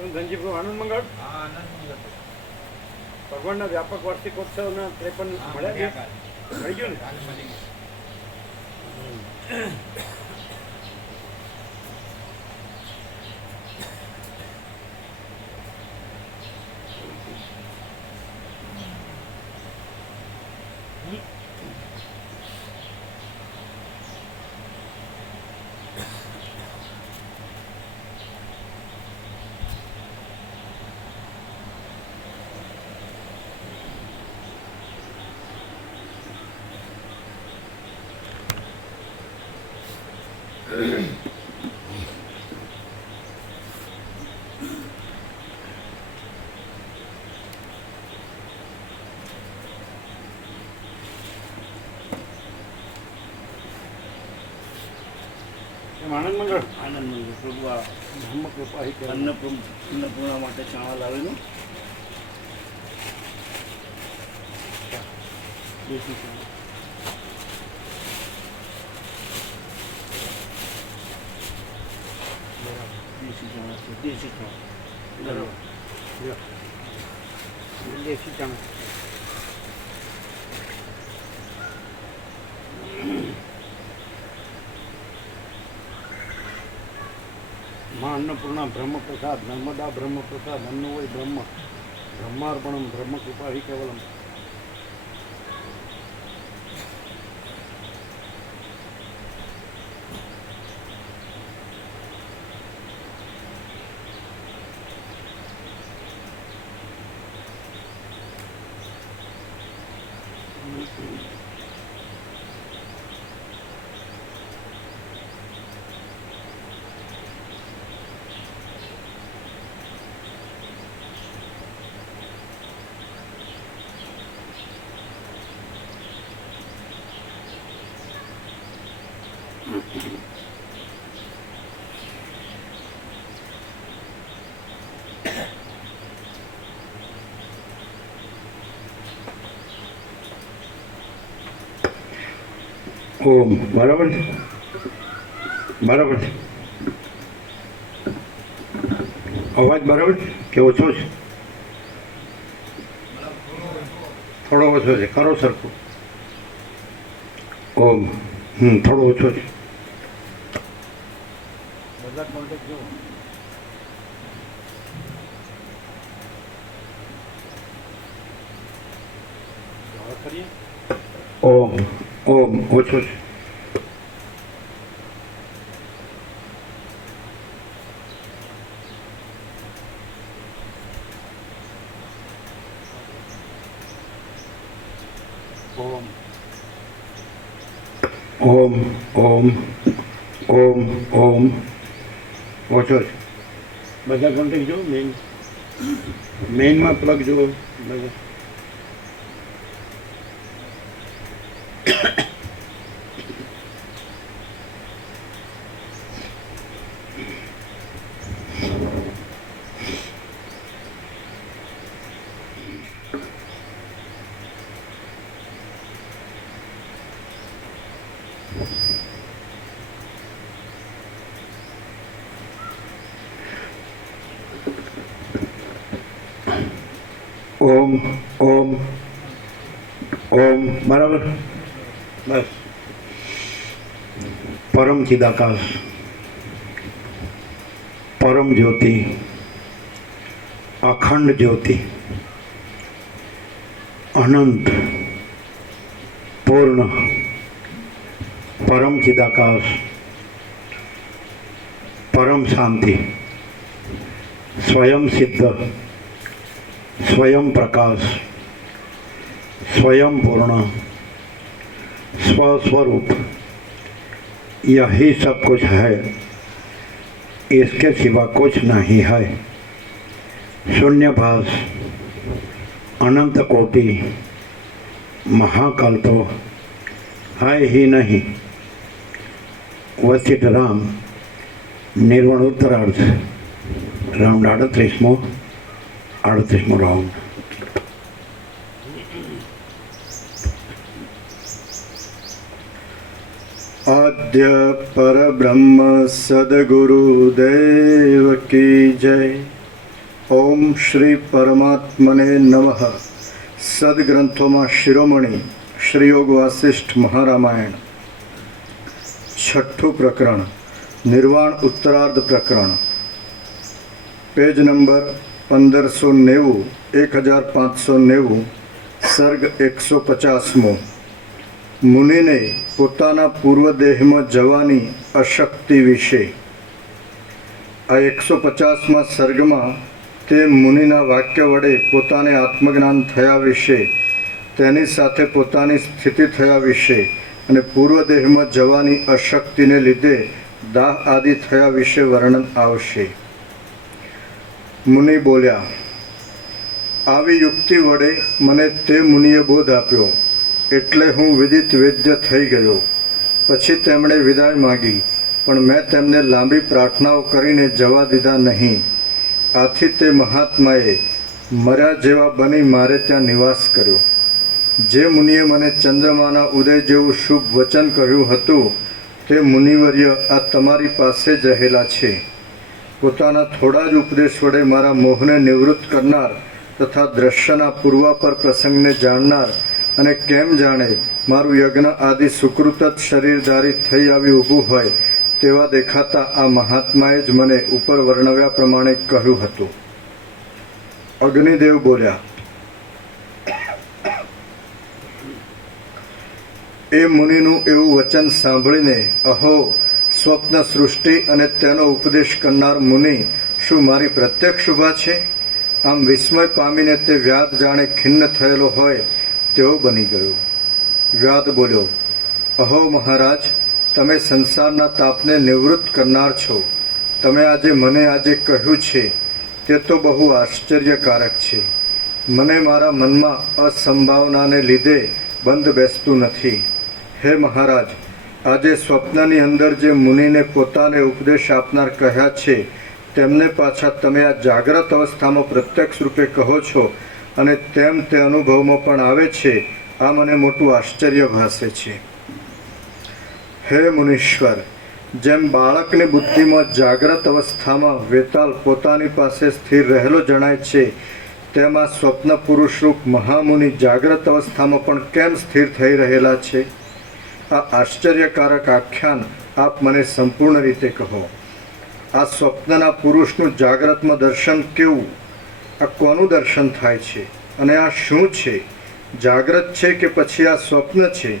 ધનજીભાઈ આનંદ મંગળ ભગવાનના વ્યાપક વાર્ષિકોત્સવના 53 મળ્યા મળી ગયું ને. આનંદ મંગળ પ્રભુ આ બ્રહ્મ કૃપા અન્નપૂર્ણા માટે ચાવલ લાવેલું દેશી ચાવલ. દેશી ચાવલ છે, દેશી ચાવલ બરાબર. દેશી ચણા માં અન્નપૂર્ણા બ્રહ્મ પ્રસાદ નર્મદા બ્રહ્મ પ્રસાદ અન્ન હોય બ્રહ્મ બ્રહ્માર્પણમ બ્રહ્મ કૃપા હિ કેવલમ. ઓમ બરાબર છે બરાબર છે અવાજ બરાબર છે કે ઓછો છે? થોડો ઓછો છે, કરો સરખું. ઓમ થોડો ઓછો છે. બધા કોન્ટેક્ટ જો કરીએ. ઓમ ઓમ ઓછો છે. ઓમ ઓમ ઓમ ઓમ ઓમ ઓછો છે. બધા કોન્ટેક્ટ જો મેઇનમાં પ્લગ જુઓ બધા. ઓમ ઓમ ઓમ બરાબર. બસ પરમ ચિદાકાશ પરમ જ્યોતિ અખંડ જ્યોતિ અનંત પૂર્ણ પરમ ચિદાકાશ પરમ શાંતિ સ્વયં સિદ્ધ स्वयं प्रकाश स्वयं पूर्ण स्वस्वरूप यही सब कुछ है, इसके सिवा कुछ नहीं है. शून्यभास अनंत कोटि महाकाल तो है ही नहीं. वशिष्ठ राम निर्वण उत्तरार्थ राउंड 38मो राउंड. आद्य परब्रह्म सद्गुरुदेव की जय. ઓમ શ્રી પરમાત્મને નમઃ. સદગ્રંથોમાં શિરોમણી શ્રી યોગ વાસિષ્ઠ મહારામાયણ, છઠ્ઠું પ્રકરણ, નિર્વાણ ઉત્તરાર્ધ પ્રકરણ, પેજ નંબર 1590, 1590, સર્ગ 150મો. મુનિને પોતાના પૂર્વદેહમાં જવાની અશક્તિ વિશે. આ 150મા સર્ગમાં તે મુનિના વાક્ય વડે પોતાને આત્મજ્ઞાન થયા વિશે, તેની સાથે પોતાની સ્થિતિ થયા વિશે અને પૂર્વદેહમાં જવાની અશક્તિને લીધે દાહ આદિ થયા વિશે વર્ણન આવશે. મુનિ બોલ્યા, આવી યુક્તિ વડે મને તે મુનિએ બોધ આપ્યો, એટલે હું વિદિત વેદ્ય થઈ ગયો. પછી તેમણે વિદાય માગી, પણ મેં તેમને લાંબી પ્રાર્થનાઓ કરીને જવા દીધા નહીં. આથી તે મહાત્માએ મર્યા જેવા બની મારે ત્યાં નિવાસ કર્યો. જે મુનિએ મને ચંદ્રમાના ઉદય જેવું શુભ વચન કહ્યું હતું, તે મુનિવર્ય આ તમારી પાસે જ રહેલા છે. પોતાના થોડા જ ઉપદેશ વડે મારા મોહને નિવૃત્ત કરનાર તથા દ્રશ્યના પૂર્વાપર પ્રસંગને જાણનાર અને કેમ જાણે મારું યજ્ઞ આદિ સુકૃત જ શરીરધારી થઈ આવી ઊભું હોય તેવા દેખાતા આ મહાત્માએ જ મને ઉપર વર્ણવ્યા પ્રમાણે કહ્યું હતું. અગ્નિદેવ બોલ્યા, એ મુનિનું એવું વચન સાંભળીને અહો, સ્વપ્ન સૃષ્ટિ અને તેનો ઉપદેશ કરનાર મુનિ શું મારી પ્રત્યક્ષ ઉભા છે? આમ વિસ્મય પામીને તે વ્યાદ જાણે ખિન્ન થયેલો હોય તેવો બની ગયો. વ્યાદ બોલ્યો, અહો મહારાજ, તમે સંસારના તાપને નિવૃત્ત કરનાર છો. તમે મને આજે કહ્યું છે તે તો બહુ આશ્ચર્યકારક છે. મને મારા મનમાં અસંભાવનાને લીધે બંધ બેસતું નથી. હે મહારાજ, આજે સ્વપ્નની અંદર જે મુનિને પોતાને ઉપદેશ આપનાર કહ્યા છે તેમને પાછા તમે આ જાગ્રત અવસ્થામાં પ્રત્યક્ષ રૂપે કહો છો અને તેમ તે અનુભવમાં પણ આવે છે. આ મને મોટું આશ્ચર્ય ભાસે છે. હે મુનીશ્વર, જેમ બાળકની બુદ્ધિમાં જાગ્રત અવસ્થામાં વેતાલ પોતાની પાસે સ્થિર રહેલો જણાય છે, તેમ આ સ્વપ્ન પુરુષરૂપ મહામુનિ જાગ્રત અવસ્થામાં પણ કેમ સ્થિર થઈ રહેલા છે? આ આશ્ચર્યકારક આખ્યાન આપ મને સંપૂર્ણ રીતે કહો. આ સ્વપ્નના પુરુષનું જાગ્રતમાં દર્શન કેવું? આ કોનું દર્શન થાય છે અને આ શું છે? જાગ્રત છે કે પછી આ સ્વપ્ન છે?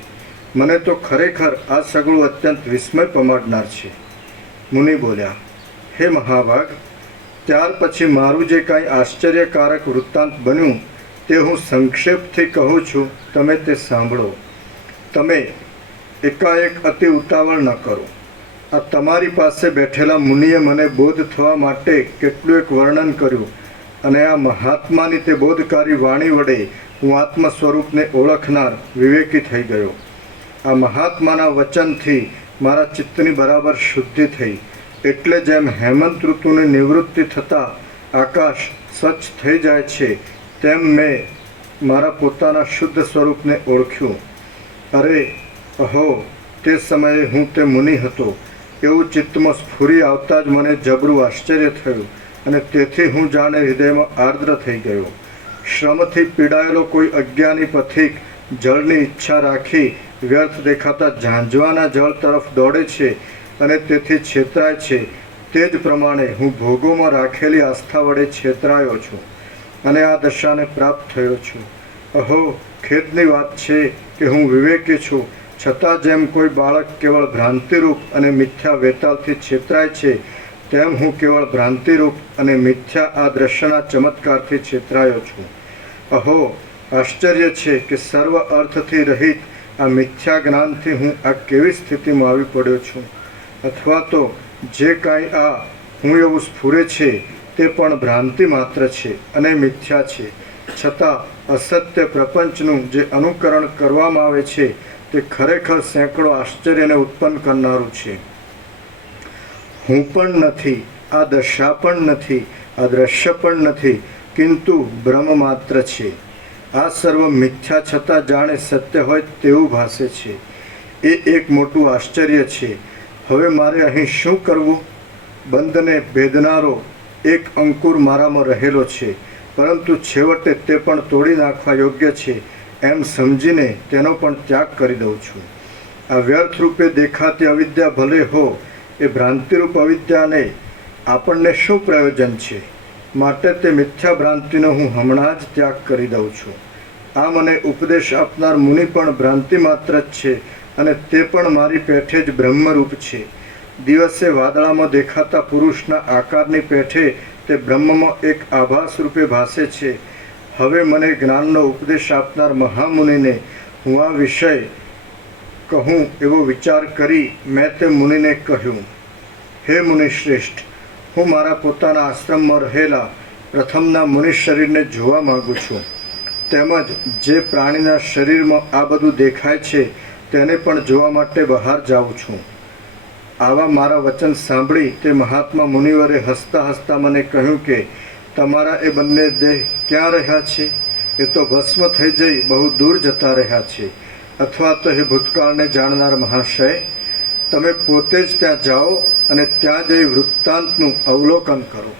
મને તો ખરેખર આ સગળું અત્યંત વિસ્મય પમાડનાર છે. મુનિ બોલ્યા, હે મહાભાગ, ત્યાર પછી મારું જે કાંઈ આશ્ચર્યકારક વૃત્તાંત બન્યું તે હું સંક્ષેપથી કહું છું, તમે તે સાંભળો. તમે એકાએક અતિ ઉતાવળ ન કરો. આ તમારી પાસે બેઠેલા મુનિએ મને બોધ થવા માટે કેટલું એક વર્ણન કર્યું અને આ મહાત્માની તે બોધકારી વાણી વડે હું આત્મ સ્વરૂપને ઓળખનાર વિવેકી થઈ ગયો. આ મહાત્માના વચનથી મારા ચિત્તની બરાબર શુદ્ધિ થઈ. એટલે જેમ હેમંત ઋતુની નિવૃત્તિ થતાં આકાશ સ્વચ્છ થઈ જાય છે, તેમ મેં મારા પોતાના શુદ્ધ સ્વરૂપને ઓળખ્યું. અરે અહો, તે સમયે હું તે મુનિ હતો એવું ચિત્તમાં સ્ફુરી આવતા જ મને જબરું આશ્ચર્ય થયું અને તેથી હું જાણે હૃદયમાં આર્દ્ર થઈ ગયો. શ્રમથી પીડાયેલો કોઈ અજ્ઞાની પથિક જળની ઈચ્છા રાખી વ્યર્થ દેખાતા ઝાંઝવાના જળ તરફ દોડે છે અને તેથી છેતરાય છે, તે જ પ્રમાણે હું ભોગોમાં રાખેલી આસ્થા વડે છેતરાયો છું અને આ દશાને પ્રાપ્ત થયો છું. અહો, ખેદની વાત છે કે હું વિવેકી છું, છતાં જેમ કોઈ બાળક કેવળ ભ્રાંતિરૂપ અને મિથ્યા વેતાલથી છેતરાય છે, તેમ હું કેવળ ભ્રાંતિરૂપ અને મિથ્યા આ દ્રશ્યના ચમત્કારથી છેતરાયો છું. અહો, આશ્ચર્ય છે કે સર્વ અર્થથી રહિત આ મિથ્યા જ્ઞાનથી હું આ કેવી સ્થિતિમાં આવી પડ્યો છું. અથવા તો જે કાંઈ આ હું એવું સ્ફુરે છે તે પણ ભ્રાંતિ માત્ર છે અને મિથ્યા છે. છતાં અસત્ય પ્રપંચનું જે અનુકરણ કરવામાં આવે છે તે ખરેખર સેંકડો આશ્ચર્યને ઉત્પન્ન કરનારું છે. હું પણ નથી, આ દશા પણ નથી, આ દ્રશ્ય પણ નથી, કિંતુ બ્રહ્મ માત્ર છે. આ સર્વ મિથ્યા છતાં જાણે સત્ય હોય તેવું ભાસે છે. એ એક મોટું આશ્ચર્ય છે. હવે મારે અહીં શું કરવું? બંધને ભેદનારો એક અંકુર મારામાં રહેલો છે, પરંતુ છેવટે તે પણ તોડી નાખવા યોગ્ય છે એમ સમજીને તેનો પણ ત્યાગ કરી દઉં છું. આ વ્યર્થ રૂપે દેખાતી અવિદ્યા ભલે હો, એ ભ્રાંતિરૂપ અવિદ્યાને આપણને શું પ્રયોજન છે? માટે તે મિથ્યા ભ્રાંતિનો હું હમણાં જ ત્યાગ કરી દઉં છું. આ મને ઉપદેશ આપનાર મુનિ પણ ભ્રાંતિ માત્ર જ છે, અને તે પણ મારી પેઠે જ બ્રહ્મરૂપ છે. દિવસે વાદળામાં દેખાતા પુરુષના આકારની પેઠે તે બ્રહ્મમાં એક આભાસ રૂપે ભાસે છે. હવે મને જ્ઞાનનો ઉપદેશ આપનાર મહામુનિને હું આ વિષય કહું એવો વિચાર કરી મેં તે મુનિને કહ્યું, હે મુનિશ્રેષ્ઠ, હું મારા પોતાના આશ્રમમાં રહેલા પ્રથમના મુનિ શરીરને જોવા માગું છું. તેમજ જે પ્રાણીના શરીરમાં આ બધું દેખાય છે તેને પણ જોવા માટે બહાર જાઉં છું. આવા મારા વચન સાંભળી તે મહાત્મા મુનિવરે હસતા હસતા મને કહ્યું કે તમારા એ બંને દેહ ક્યાં રહ્યા છે? એ તો ભસ્મ થઈ જઈ બહુ દૂર જતા રહ્યા છે. અથવા તો હે ભૂતકાળને જાણનાર મહાશય, તમે પોતે જ ત્યાં જાઓ અને ત્યાં જઈ વૃત્તાંતનું અવલોકન કરો.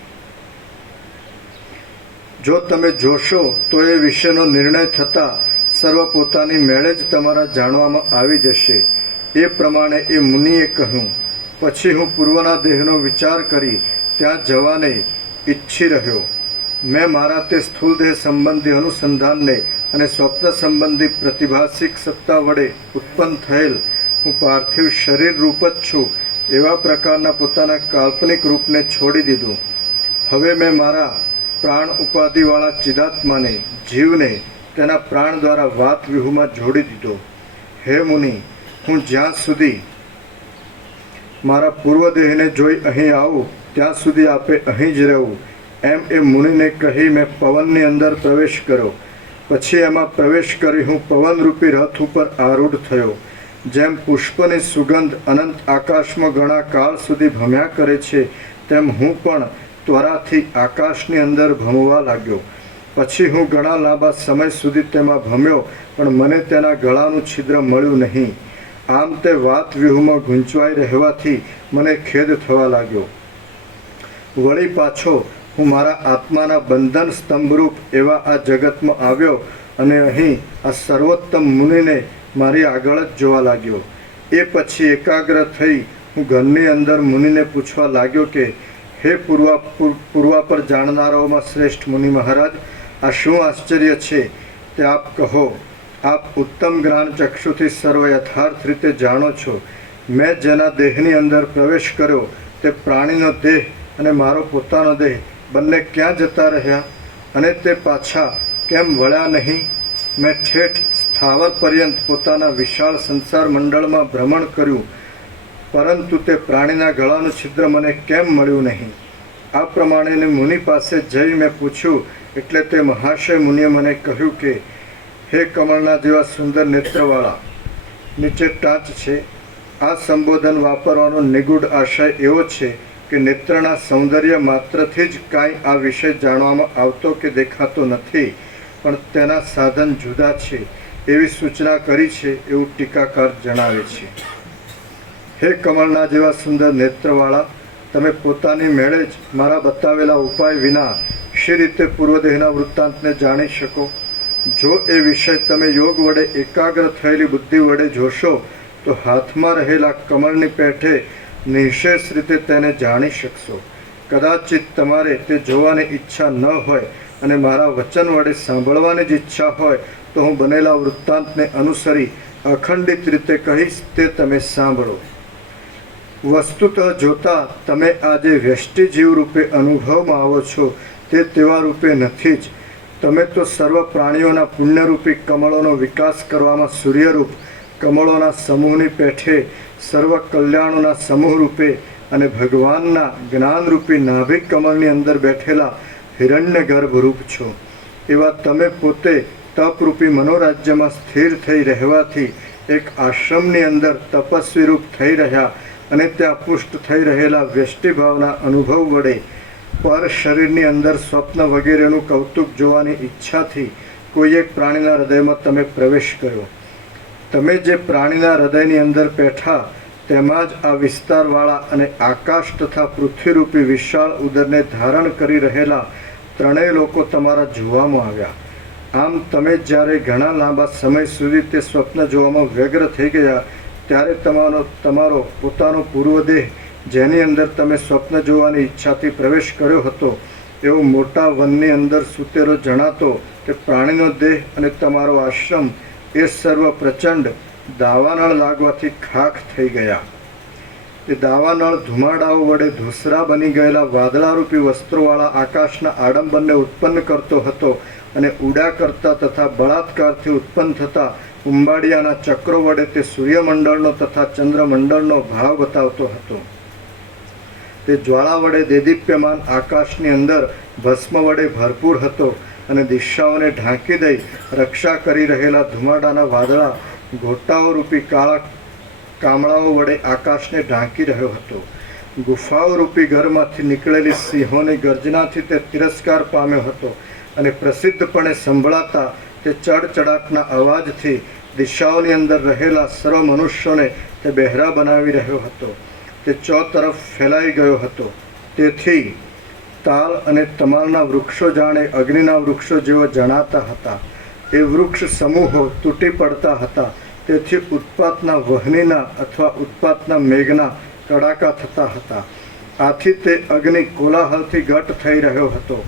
જો તમે જોશો તો એ વિશેનો નિર્ણય થતાં સર્વ પોતાની મેળે જ તમારા જાણવામાં આવી જશે. એ પ્રમાણે એ મુનિએ કહ્યું. પછી હું પૂર્વના દેહનો વિચાર કરી ત્યાં જવાને ઈચ્છી રહ્યો. મેં મારા તે સ્થૂળ દેહ સંબંધી અનુસંધાનને અને સ્વપ્ન સંબંધી પ્રતિભાસિક સત્તા વડે ઉત્પન્ન થયેલ હું પાર્થિવ શરીર રૂપ જ છું એવા પ્રકારના પોતાના કાલ્પનિક રૂપને છોડી દીધું. હવે મેં મારા પ્રાણ ઉપાધિવાળા ચિદાત્માને, જીવને તેના પ્રાણ દ્વારા વાત વ્યૂહમાં જોડી દીધો. હે મુનિ, હું જ્યાં સુધી મારા પૂર્વ દેહને જોઈ અહીં આવું ત્યાં સુધી આપે અહીં જ રહેવું એમ એ મુનિને કહી મેં પવનની અંદર પ્રવેશ કર્યો. પછી એમાં પ્રવેશ કરી હું પવનરૂપી રથ ઉપર આરૂઢ થયો. જેમ પુષ્પની સુગંધ અનંત આકાશમાં ઘણા કાળ સુધી ભમ્યા કરે છે, તેમ હું પણ ત્વરાથી આકાશની અંદર ભમવા લાગ્યો. પછી હું ઘણા લાંબા સમય સુધી તેમાં ભમ્યો, પણ મને તેના ગળાનું છિદ્ર મળ્યું નહીં. આમ તે વાત વ્યૂહમાં ગૂંચવાઈ રહેવાથી મને ખેદ થવા લાગ્યો. વળી પાછો હું મારા આત્માના બંધન સ્તંભરૂપ એવા આ જગતમાં આવ્યો અને અહીં આ સર્વોત્તમ મુનિને મારી આગળ જ જોવા લાગ્યો. એ પછી એકાગ્ર થઈ હું ઘરની અંદર મુનિને પૂછવા લાગ્યો કે હે પૂર્વા પર જાણનારાઓમાં શ્રેષ્ઠ મુનિ મહારાજ, આ શું આશ્ચર્ય છે તે આપ કહો. આપ ઉત્તમ જ્ઞાન ચક્ષુથી સર્વ યથાર્થ રીતે જાણો છો. મેં જેના દેહની અંદર પ્રવેશ કર્યો તે પ્રાણીનો દેહ અને મારો પોતાનો દેહ બંને ક્યાં જતા રહ્યા અને તે પાછા કેમ વળ્યા નહીં? મેં ઠેઠ સ્થાવર પર્યંત પોતાના વિશાળ સંસાર મંડળમાં ભ્રમણ કર્યું, પરંતુ તે પ્રાણીના ગળાનું છિદ્ર મને કેમ મળ્યું નહીં? આ પ્રમાણે મુનિ પાસે જઈ મેં પૂછ્યું, એટલે તે મહાશય મુનિએ મને કહ્યું કે હે કમળના જેવા સુંદર નેત્રવાળા, નીચે ટાંચ છે. આ સંબોધન વાપરવાનો નિગૂઢ આશય એવો છે કે નેત્રના સૌંદર્ય માત્રથી જ કાંઈ આ વિષય જાણવામાં આવતો કે દેખાતો નથી, પણ તેના સાધન જુદા છે એવી સૂચના કરી છે એવું ટીકાકાર જણાવે છે. હે કમળના જેવા સુંદર નેત્રવાળા, તમે પોતાની મેળે જ મારા બતાવેલા ઉપાય વિના શી રીતે પૂર્વદેહના વૃત્તાંતને જાણી શકો? જો એ વિષય તમે યોગ વડે એકાગ્ર થયેલી બુદ્ધિ વડે જોશો તો હાથમાં રહેલા કમળની પેઠે નિઃશેષ રીતે તેને જાણી શકશો. કદાચિત તમારે તે જોવાની ઈચ્છા ન હોય અને મારા વચન વડે સાંભળવાની જ ઈચ્છા હોય તો હું બનેલા વૃત્તાંતને અનુસરી અખંડિત રીતે કહીશ, તે તમે સાંભળો. વસ્તુતઃ જોતા તમે આજે વ્યષ્ટિ જીવ રૂપે અનુભવમાં આવો છો તે તેવા રૂપે નથી જ. તમે તો સર્વ પ્રાણીઓના પુણ્યરૂપી કમળોનો વિકાસ કરવામાં સૂર્યરૂપ કમળોના સમૂહની પેઠે સર્વ કલ્યાણોના સમૂહ રૂપે અને ભગવાનના જ્ઞાનરૂપી નાભિક કમળની અંદર બેઠેલા હિરણ્ય ગર્ભરૂપ છો. એવા તમે પોતે તપરૂપી મનોરાજ્યમાં સ્થિર થઈ રહેવાથી એક આશ્રમની અંદર તપસ્વી રૂપ થઈ રહ્યા અને ત્યાં પુષ્ટ થઈ રહેલા વ્યષ્ટિભાવના અનુભવ વડે પર શરીરની અંદર સ્વપ્ન વગેરેનું કૌતુક જોવાની ઈચ્છાથી કોઈ એક પ્રાણીના હૃદયમાં તમે પ્રવેશ કર્યો. તમે જે પ્રાણીના હૃદયની અંદર બેઠા તેમાં જ આ વિસ્તારવાળા અને આકાશ તથા પૃથ્વીરૂપી વિશાળ ઉદરને ધારણ કરી રહેલા ત્રણેય લોકો તમારા જોવામાં આવ્યા. આમ તમે જ્યારે ઘણા લાંબા સમય સુધી તે સ્વપ્ન જોવામાં વ્યગ્ર થઈ ગયા ત્યારે તમારો પોતાનો પૂર્વદેહ જેની અંદર તમે સ્વપ્ન જોવાની ઈચ્છાથી પ્રવેશ કર્યો હતો એવો મોટા વનની અંદર સૂતેલો જણાતો તે પ્રાણીનો દેહ અને તમારો આશ્રમ એ સર્વ પ્રચંડ દાવાનળ લાગવાથી ખાખ થઈ ગયા. તે દાવાનળ ધુમાડાઓ વડે ધૂસરા બની ગયેલા વાદળારૂપી વસ્ત્રોવાળા આકાશના આડંબરને ઉત્પન્ન કરતો હતો અને ઉડા કરતા તથા બળાત્કારથી ઉત્પન્ન થતા ઉંબાડિયાના ચક્રો વડે તે સૂર્યમંડળનો તથા ચંદ્રમંડળનો ભાવ બતાવતો હતો. તે જ્વાળા વડે દેદીપ્યમાન આકાશની અંદર ભસ્મ વડે ભરપૂર હતો અને દિશાઓને ઢાંકી દઈ રક્ષા કરી રહેલા ધુમાડાના વાદળા ઘોટાઓ રૂપી કાળા કામળાઓ વડે આકાશને ઢાંકી રહ્યો હતો. ગુફાઓ રૂપી ઘરમાંથી નીકળેલી સિંહોની ગર્જનાથી તે તિરસ્કાર પામ્યો હતો અને પ્રસિદ્ધપણે સંભળાતા તે ચડચડાટના અવાજથી દિશાઓની અંદર રહેલા સર્વ મનુષ્યોને તે બહેરા બનાવી રહ્યો હતો. તે ચોતરફ ફેલાઈ ગયો હતો. તેથી તાલ અને તમાલના વૃક્ષો જાણે અગ્નિના વૃક્ષો જેવો જણાતા હતા. એ વૃક્ષ સમૂહો તૂટી પડતા હતા. તેથી ઉત્પાતના વહનીના અથવા ઉત્પાતના મેઘના કડાકા થતા હતા. આથી તે અગ્નિ કોલાહલથી ઘટ થઈ રહ્યો હતો.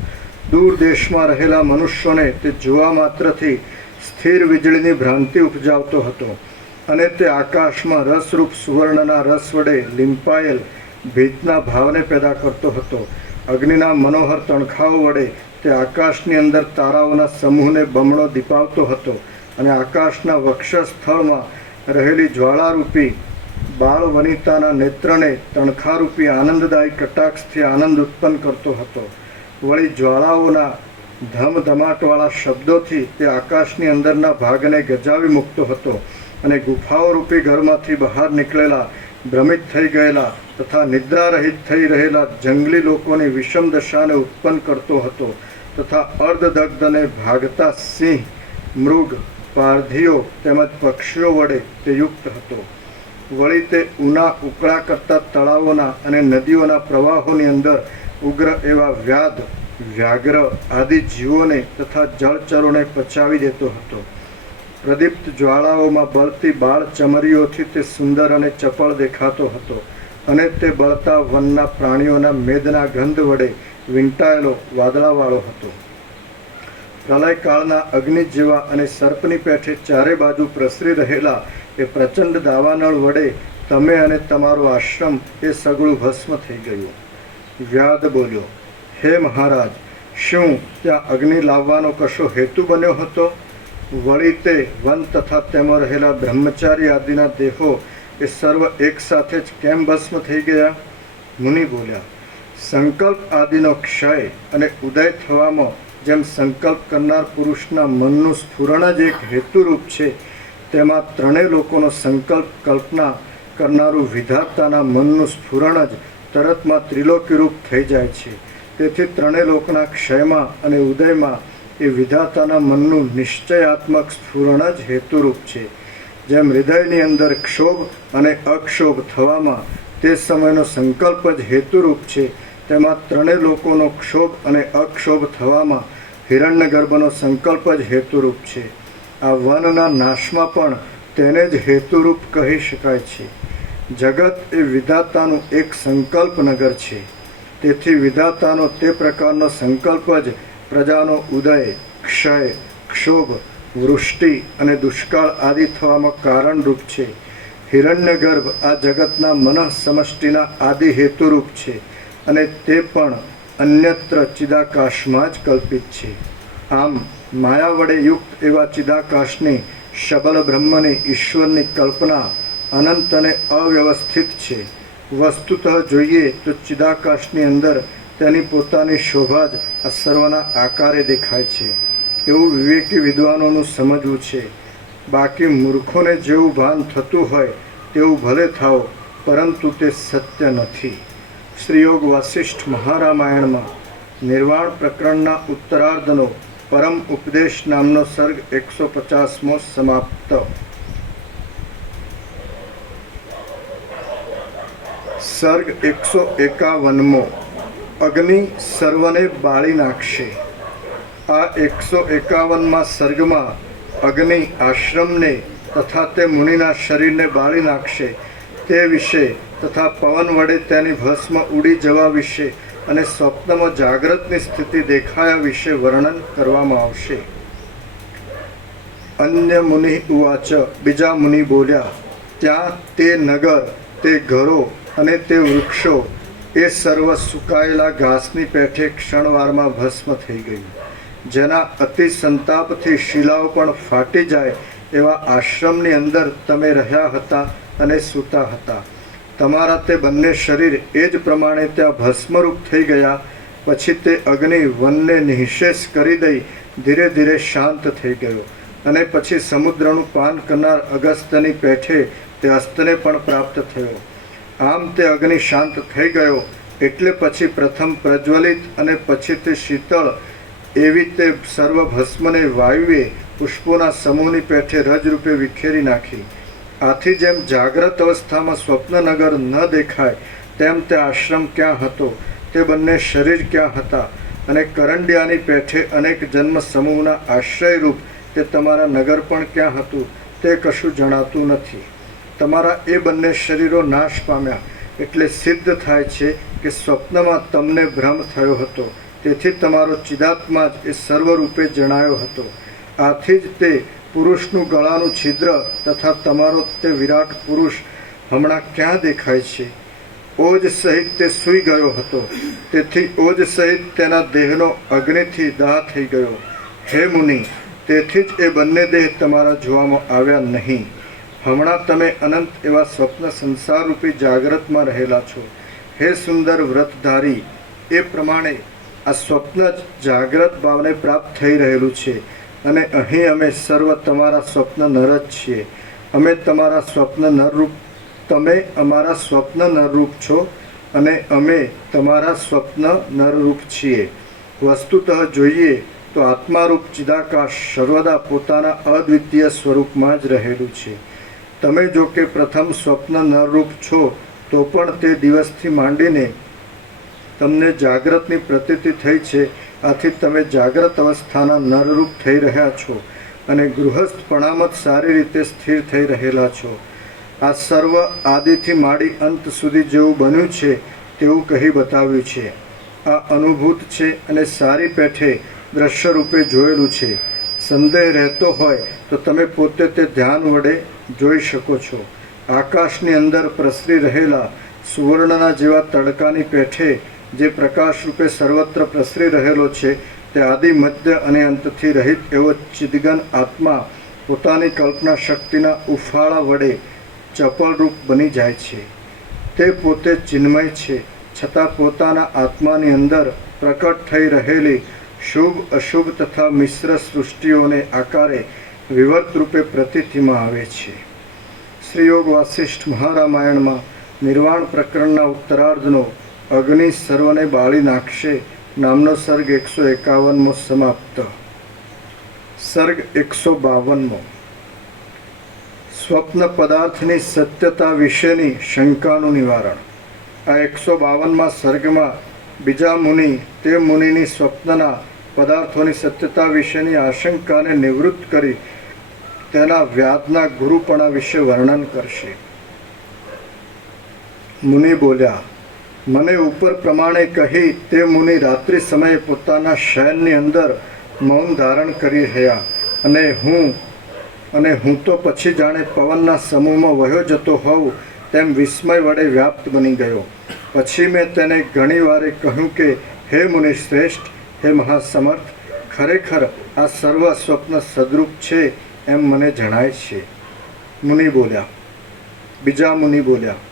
દૂર દેશમાં રહેલા મનુષ્યોને તે જોવા માત્રથી સ્થિર વીજળીની ભ્રાંતિ ઉપજાવતો હતો અને તે આકાશમાં રસરૂપ સુવર્ણના રસ વડે લીંપાયેલ ભીતના ભાવને પેદા કરતો હતો. અગ્નિના મનોહર તણખાઓ વડે તે આકાશની અંદર તારાઓના સમૂહને બમણો દીપાવતો હતો અને આકાશના વક્ષસ્થળમાં રહેલી જ્વાળારૂપી બાળ વનિતાના નેત્રને તણખારૂપી આનંદદાયી કટાક્ષથી આનંદ ઉત્પન્ન કરતો હતો. વળી જ્વાળાઓના ધમધમાટવાળા શબ્દોથી તે આકાશની અંદરના ભાગને ગજાવી મૂકતો હતો અને ગુફાઓ રૂપી ઘરમાંથી બહાર નીકળેલા ભ્રમિત થઈ ગયેલા તથા નિદ્રારહિત થઈ રહેલા જંગલી લોકોની વિષમ દશાને ઉત્પન્ન કરતો હતો તથા અર્ધદગ્ધને ભાગતા સિંહ, મૃગ, પારધીઓ તેમજ પક્ષીઓ વડે તે યુક્ત હતો. વળી તે ઉના ઉકળા કરતા તળાવોના અને નદીઓના પ્રવાહોની અંદર ઉગ્ર એવા વ્યાધ, વ્યાઘ્ર આદિ જીવોને તથા જળચરોને પચાવી દેતો હતો. પ્રદીપ્ત જ્વાળાઓમાં બળતી બાળ ચમરીઓથી તે સુંદર અને ચપળ દેખાતો હતો અને તે બળતા વનના પ્રાણીઓના મેદના ગંધ વડે વીંટાયેલો વાદળાવાળો હતો. પ્રલયકાળના અગ્નિ જેવા અને સર્પની પેઠે ચારે બાજુ પ્રસરી રહેલા એ પ્રચંડ દાવાનળ વડે તમે અને તમારો આશ્રમ એ સગળું ભસ્મ થઈ ગયું. વ્યાધ બોલ્યો, હે મહારાજ, શું ત્યાં અગ્નિ લાવવાનો કશો હેતુ બન્યો હતો? વળી તે વન તથા તેમાં રહેલા બ્રહ્મચારી આદિના દેહો એ સર્વ એક સાથે જ કેમ ભસ્મ થઈ ગયા? મુનિ બોલ્યા, સંકલ્પ આદિનો ક્ષય અને ઉદય થવામાં જેમ સંકલ્પ કરનાર પુરુષના મનનું સ્ફુરણ જ એક હેતુરૂપ છે, તેમાં ત્રણેય લોકોનો સંકલ્પ કલ્પના કરનારું વિધાતાના મનનું સ્ફુરણ જ તરતમાં ત્રિલોકીરૂપ થઈ જાય છે. તેથી ત્રણેય લોકના ક્ષયમાં અને ઉદયમાં એ વિધાતાના મનનું નિશ્ચયાત્મક સ્ફુરણ જ હેતુરૂપ છે. જેમ હૃદયની અંદર ક્ષોભ અને અક્ષોભ થવામાં તે સમયનો સંકલ્પ જ હેતુરૂપ છે, તેમાં ત્રણેય લોકોનો ક્ષોભ અને અક્ષોભ થવામાં હિરણ્યગર્ભનો સંકલ્પ જ હેતુરૂપ છે. આ વનના નાશમાં પણ તેને જ હેતુરૂપ કહી શકાય છે. જગત એ વિધાતાનું એક સંકલ્પ નગર છે. તેથી વિધાતાનો તે પ્રકારનો સંકલ્પ જ પ્રજાનો ઉદય, ક્ષય, ક્ષોભ, વૃષ્ટિ અને દુષ્કાળ આદિ થવામાં કારણરૂપ છે. હિરણ્યગર્ભ આ જગતના મનઃ સમષ્ટિના આદિ હેતુરૂપ છે અને તે પણ અન્યત્ર ચિદાકાશમાં જ કલ્પિત છે. આમ માયા વડે યુક્ત એવા ચિદાકાશની શબલ બ્રહ્મની ઈશ્વરની કલ્પના અનંત અને અવ્યવસ્થિત છે. વસ્તુતઃ જોઈએ તો ચિદાકાશની અંદર તેની પોતાની શોભા જ આ સર્વના આકારે દેખાય છે એવું વિવેકી વિદ્વાનોનું સમજવું છે. બાકી મૂર્ખોને જેવું ભાન થતું હોય તેવું ભલે થાવ, પરંતુ તે સત્ય નથી. શ્રીયોગ વાસિષ્ઠ મહારામાયણમાં નિર્વાણ પ્રકરણના ઉત્તરાર્ધનો પરમ ઉપદેશ નામનો સર્ગ 150મો સમાપ્ત. સર્ગ 151મો. અગ્નિ સર્વને બાળી નાખશે. આ 151મા સર્ગમાં અગ્નિ આશ્રમને તથા તે મુનિના શરીરને બાળી નાખશે તે વિશે તથા પવન વડે તેની ભસ્મ ઉડી જવા વિશે અને સ્વપ્નમાં જાગ્રતની સ્થિતિ દેખાયા વિશે વર્ણન કરવામાં આવશે. અન્ય મુનિ ઉવાચ. બીજા મુનિ બોલ્યા, ત્યાં તે નગર, તે ઘરો અને તે વૃક્ષો એ સર્વ સુકાયેલા ઘાસની પેઠે ક્ષણવારમાં ભસ્મ થઈ ગયું. જેના અતિ સંતાપથી શિલાઓ પણ ફાટી જાય એવા આશ્રમની અંદર તમે રહ્યા હતા અને સૂતા હતા. તમારા તે બંને શરીર એ જ પ્રમાણે ત્યાં ભસ્મરૂપ થઈ ગયા. પછી તે અગ્નિ વનને નિઃશેષ કરી દઈ ધીરે ધીરે શાંત થઈ ગયો અને પછી સમુદ્રનું પાન કરનાર અગસ્ત્યની પેઠે તે અસ્તને પણ પ્રાપ્ત થયો. આમ તે અગ્નિ શાંત થઈ ગયો એટલે પછી પ્રથમ પ્રજ્વલિત અને પછી તે શીતળ એવી તે સર્વ ભસ્મને વાયુએ પુષ્પોના સમૂહની પેઠે રજરૂપે વિખેરી નાખી. આથી જેમ જાગ્રત અવસ્થામાં સ્વપ્નનગર ન દેખાય તેમ તે આશ્રમ ક્યાં હતો, તે બંને શરીર ક્યાં હતા અને કરંડિયાની પેઠે અનેક જન્મ સમૂહના આશ્રયરૂપ તે તમારા નગર પણ ક્યાં હતું તે કશું જણાતું નથી. તમારા એ બંને શરીરો નાશ પામ્યા એટલે સિદ્ધ થાય છે કે સ્વપ્નમાં તમને ભ્રમ થયો હતો. તેથી તમારો ચિદાત્મા જ એ સર્વરૂપે જણાયો હતો. આથી જ તે પુરુષનું ગળાનું છિદ્ર તથા તમારો તે વિરાટ પુરુષ હમણાં ક્યાં દેખાય છે? ઓજ સહિત તે સૂઈ ગયો હતો, તેથી ઓજ સહિત તેના દેહનો અગ્નિથી દાહ થઈ ગયો. હે મુનિ, તેથી જ એ બંને દેહ તમારા જોવામાં આવ્યા નહીં. હમણાં તમે અનંત એવા સ્વપ્ન સંસારરૂપી જાગ્રતમાં રહેલા છો. હે સુંદર વ્રતધારી, એ પ્રમાણે આ સ્વપ્ન જ જાગ્રત ભાવને પ્રાપ્ત થઈ રહેલું છે અને અહીં અમે સર્વ તમારા સ્વપ્ન નર જ છીએ. અમે તમારા સ્વપ્ન નરરૂપ, તમે અમારા સ્વપ્ન નરરૂપ છો અને અમે તમારા સ્વપ્ન નરરૂપ છીએ. વસ્તુતઃ જોઈએ તો આત્મારૂપ ચિદાકાશ સર્વદા પોતાના અદ્વિતીય સ્વરૂપમાં જ રહેલું છે. તમે જો કે પ્રથમ સ્વપ્ન નરરૂપ છો તો પણ તે દિવસથી માંડીને તમને જાગ્રતની પ્રતીતિ થઈ છે. આથી તમે જાગ્રત અવસ્થાના નરરૂપ થઈ રહ્યા છો અને ગૃહસ્થપણામાં જ સારી રીતે સ્થિર થઈ રહેલા છો. આ સર્વ આદિથી માંડી અંત સુધી જેવું બન્યું છે તેવું કહી બતાવ્યું છે. આ અનુભૂત છે અને સારી પેઠે દ્રશ્ય રૂપે જોયેલું છે. સંદેહ રહેતો હોય તો તમે પોતે તે ધ્યાન વડે જોઈ શકો છો. આકાશની અંદર પ્રસરી રહેલા સુવર્ણના જેવા તડકાની પેઠે જે પ્રકાશ રૂપે સર્વત્ર પ્રસરી રહેલો છે તે આદિ મધ્ય અને અંતથી રહિત એવો ચિદગન આત્મા પોતાની કલ્પના શક્તિના ઉફાળા વડે ચપળરૂપ બની જાય છે. તે પોતે ચિન્મય છે, છતાં પોતાના આત્માની અંદર પ્રકટ થઈ રહેલી શુભ અશુભ તથા મિશ્ર સૃષ્ટિઓને આકારે વિવર્ત રૂપે પ્રતીતિમાં આવે છે. શ્રી યોગ વાસિષ્ઠ મહારામાયણમાં નિર્વાણ પ્રકરણના ઉત્તરાર્ધનો અગ્નિ સર્વને બાળી નાખશે નામનો સર્ગ 151મો સમાપ્ત. સર્ગ 152મો. સ્વપ્ન પદાર્થની સત્યતા વિશેની શંકાનું નિવારણ. આ 152મા સર્ગમાં બીજા મુનિ તે મુનિની સ્વપ્નના પદાર્થોની સત્યતા વિશેની આશંકાને નિવૃત્ત કરી તેના વ્યાધના ગુરુપણા વિશે વર્ણન કરશે. મુનિ બોલ્યા, મને ઉપર પ્રમાણે કહી તે મુનિ રાત્રિ સમયે પોતાના શયનની અંદર મૌન ધારણ કરી રહ્યા અને હું તો પછી જાણે પવનના સમૂહમાં વહ્યો જતો હોઉં તેમ વિસ્મય વડે વ્યાપ્ત બની ગયો. પછી મેં તેને ઘણી વારે કહ્યું કે હે મુનિ શ્રેષ્ઠ, હે મહાસમર્થ, ખરેખર આ સર્વ સ્વપ્ન સદરૂપ છે એમ મને જણાય છે. મુનિ બોલ્યા. બીજા મુનિ બોલ્યા,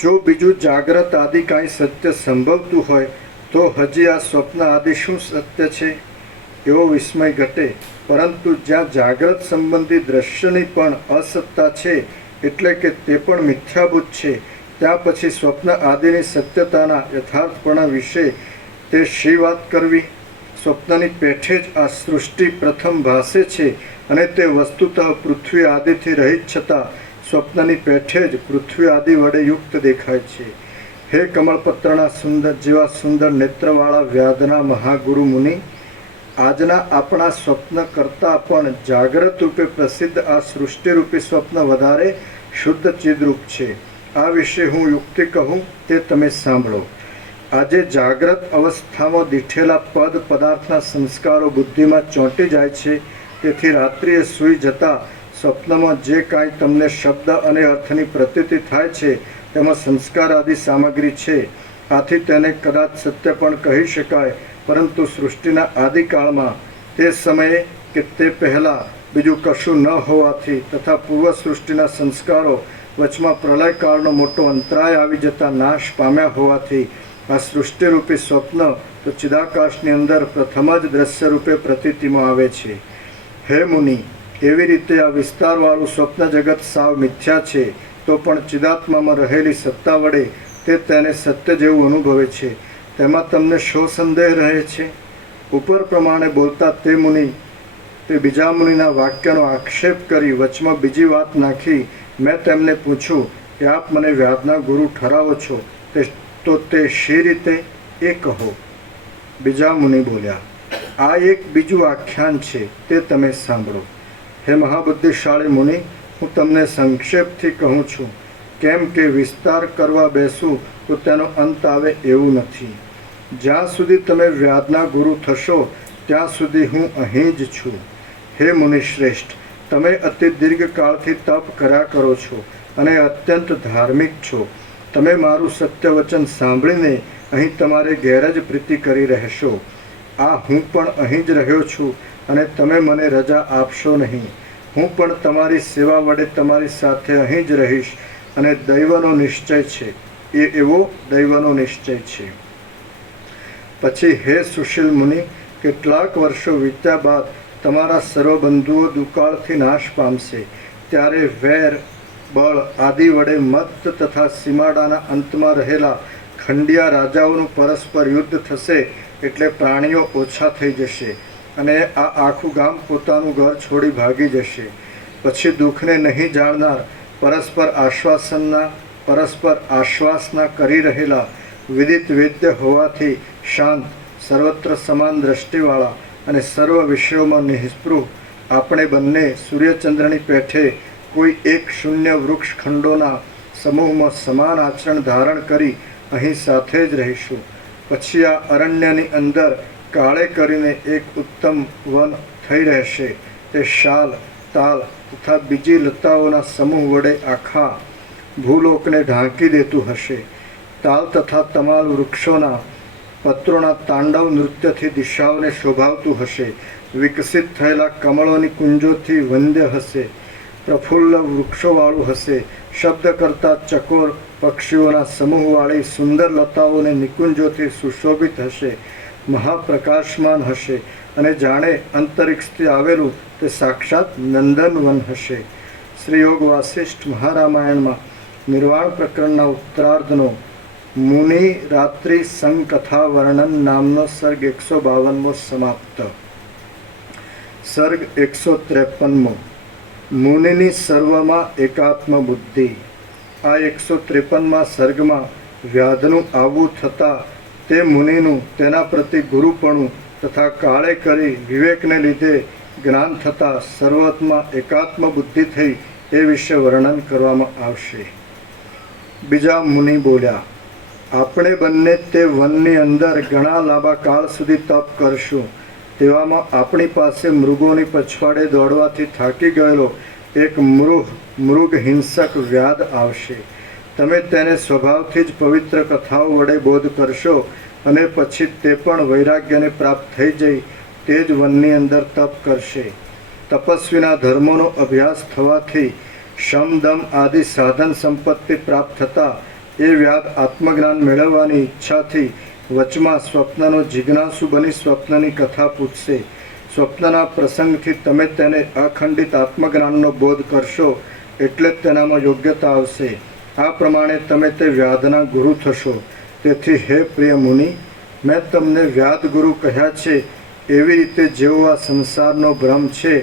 જો બીજું જાગ્રત આદિ કાંઈ સત્ય સંભવતું હોય તો હજી આ સ્વપ્ન આદિ શું સત્ય છે એવો વિસ્મય ઘટે. પરંતુ જ્યાં જાગ્રત સંબંધી દ્રશ્યની પણ અસત્તા છે એટલે કે તે પણ મિથ્યાભૂત છે, ત્યાં પછી સ્વપ્ન આદિની સત્યતાના યથાર્થપણા વિશે તે શી વાત કરવી? સ્વપ્નની પેઠે જ આ સૃષ્ટિ પ્રથમ ભાસે છે અને તે વસ્તુતઃ પૃથ્વી આદિથી રહિત છતાં સ્વપ્નની પેઠે જ પૃથ્વી આદિ વડે યુક્ત દેખાય છે. હે કમળપત્રના સુંદર જેવા સુંદર નેત્રવાળા વ્યાધના મહાગુરુ મુનિ, આજના આપણા સ્વપ્ન કરતાં પણ જાગ્રત રૂપે પ્રસિદ્ધ આ સૃષ્ટિરૂપી સ્વપ્ન વધારે શુદ્ધ ચિદરૂપ છે. આ વિશે હું યુક્તિ કહું તે તમે સાંભળો. આજે જાગ્રત અવસ્થામાં દીઠેલા પદ પદાર્થના સંસ્કારો બુદ્ધિમાં ચોંટી જાય છે. તેથી રાત્રિએ સૂઈ જતાં સ્વપ્નમાં જે કાંઈ તમને શબ્દ અને અર્થની પ્રતીતિ થાય છે તેમાં સંસ્કાર આદિ સામગ્રી છે. આથી તેને કદાચ સત્ય પણ કહી શકાય, પરંતુ સૃષ્ટિના આદિકાળમાં તે સમયે કે તે પહેલાં બીજું કશું ન હોવાથી તથા પૂર્વ સૃષ્ટિના સંસ્કારો વચમાં પ્રલયકાળનો મોટો અંતરાય આવી જતા નાશ પામ્યા હોવાથી આ સૃષ્ટિરૂપી સ્વપ્ન તો ચિદાકાશની અંદર પ્રથમ જ દ્રશ્ય રૂપે પ્રતીતિમાં આવે છે. હે મુનિ, એવી રીતે આ વિસ્તારવાળું સ્વપ્ન જગત સાવ મિથ્યા છે, તો પણ ચિદાત્મામાં રહેલી સત્તા વડે તે તેને સત્ય જેવું અનુભવે છે. તેમાં તમને શો સંદેહ રહે છે? ઉપર પ્રમાણે બોલતા તે મુનિ તે બીજા મુનિના વાક્યનો આક્ષેપ કરી વચમાં બીજી વાત નાખી. મેં તેમને પૂછ્યું કે આપ મને વ્યાધના ગુરુ ઠરાવો છો, તો તે શી રીતે એ કહો. બીજા મુનિ બોલ્યા, આ એક બીજું આખ્યાન છે, તે તમે સાંભળો. હે મહાબુદ્ધિશાળી મુનિ, હું તમને સંક્ષેપથી કહું છું, કેમ કે વિસ્તાર કરવા બેસું તો તેનો અંત આવે એવું નથી. જ્યાં સુધી તમે વ્યાધના ગુરુ થશો ત્યાં સુધી હું અહીં જ છું. હે મુનિશ્રેષ્ઠ, તમે અતિ દીર્ઘકાળથી તપ કર્યા કરો છો અને અત્યંત ધાર્મિક છો. તમે મારું સત્ય વચન સાંભળીને અહીં તમારે ઘેર જ પ્રીતિ કરી રહેશો. આ હું પણ અહીં જ રહ્યો છું અને તમે મને રજા આપશો નહીં. હું પણ તમારી સેવા વડે તમારી સાથે અહીં જ રહીશ અને દૈવનો નિશ્ચય છે, એવો દૈવનો નિશ્ચય છે. પછી હે સુશીલ મુનિ, કેટલાક વર્ષો વીત્યા બાદ તમારા સર્વ બંધુઓ દુકાળથી નાશ પામશે. ત્યારે વેર બળ આદિ વડે મત્ત તથા સીમાડાના અંતમાં રહેલા ખંડિયા રાજાઓનું પરસ્પર યુદ્ધ થશે. એટલે પ્રાણીઓ ઓછા થઈ જશે અને આ આખું ગામ પોતાનું ઘર છોડી ભાગી જશે. પછી દુઃખને નહીં જાણનાર પરસ્પર આશ્વાસના કરી રહેલા વિદિત વેદ્ય હોવાથી શાંત, સર્વત્ર સમાન દ્રષ્ટિવાળા અને સર્વ વિષયોમાં નિસ્પૃહ આપણે બંને સૂર્યચંદ્રની પેઠે કોઈ એક શૂન્ય વૃક્ષ ખંડોના સમૂહમાં સમાન આચરણ ધારણ કરી અહીં સાથે જ રહીશું. પછી આ અરણ્યની અંદર કાળે કરીને એક ઉત્તમ વન થઈ રહેશે. તે શાલ, તાલ તથા બીજી લતાઓના સમૂહ વડે આખા ભૂલોકને ઢાંકી દેતું હશે. તાલ તથા તમાલ વૃક્ષોના પત્રોના તાંડવ નૃત્યથી દિશાઓને શોભાવતું હશે. વિકસિત થયેલા કમળોની કુંજોથી વંદ્ય હશે. પ્રફુલ્લ વૃક્ષોવાળું હશે. શબ્દ કરતા ચકોર પક્ષીઓના સમૂહવાળી સુંદર લતાઓને નિકુંજોથી સુશોભિત હશે. મહાપ્રકાશમાન હશે અને જાણે અંતરિક્ષથી આવેલું તે સાક્ષાત નંદનવન હશે. શ્રી યોગ વાસિષ્ઠ મહારામાયણમાં નિર્વાણ પ્રકરણના ઉત્તરાર્ધનો મુનિ રાત્રિ સંકથા વર્ણન નામનો સર્ગ 152મો સમાપ્ત. સર્ગ 153મો. મુનિની સર્વમાં એકાત્મ બુદ્ધિ. આ 153મા સર્ગમાં વ્યાધનું આવવું થતાં તે મુનિનું તેના પ્રતિ ગુરુપણું તથા કાળે કરી વિવેકને લીધે જ્ઞાન થતાં સર્વત્માં એકાત્મ બુદ્ધિ થઈ એ વિશે વર્ણન કરવામાં આવશે. બીજા મુનિ બોલ્યા, આપણે બંને તે વનની અંદર ઘણા લાંબા કાળ સુધી તપ કરશું. તેવામાં આપણી પાસે મૃગોની પછવાડે દોડવાથી થાકી ગયેલો એક મૃગ હિંસક વ્યાધ આવશે. તમે તેને સ્વભાવથી જ પવિત્ર કથાઓ વડે બોધ કરશો અને પછી તે પણ વૈરાગ્યને પ્રાપ્ત થઈ જઈ તે જ વનની અંદર તપ કરશે. તપસ્વીના ધર્મોનો અભ્યાસ થવાથી શમ, દમ આદિ સાધન સંપત્તિ પ્રાપ્ત થતાં એ વ્યાધ આત્મજ્ઞાન મેળવવાની ઈચ્છાથી વચમાં સ્વપ્નનો જિજ્ઞાસુ બની સ્વપ્નની કથા પૂછશે. સ્વપ્નના પ્રસંગથી તમે તેને અખંડિત આત્મજ્ઞાનનો બોધ કરશો એટલે જ તેનામાં યોગ્યતા આવશે. આ પ્રમાણે તમે તે વ્યાધના ગુરુ થશો. તેથી હે પ્રિય મુનિ, મેં તમને વ્યાધ ગુરુ કહ્યા છે. એવી રીતે જેવો આ સંસારનો ભ્રમ છે,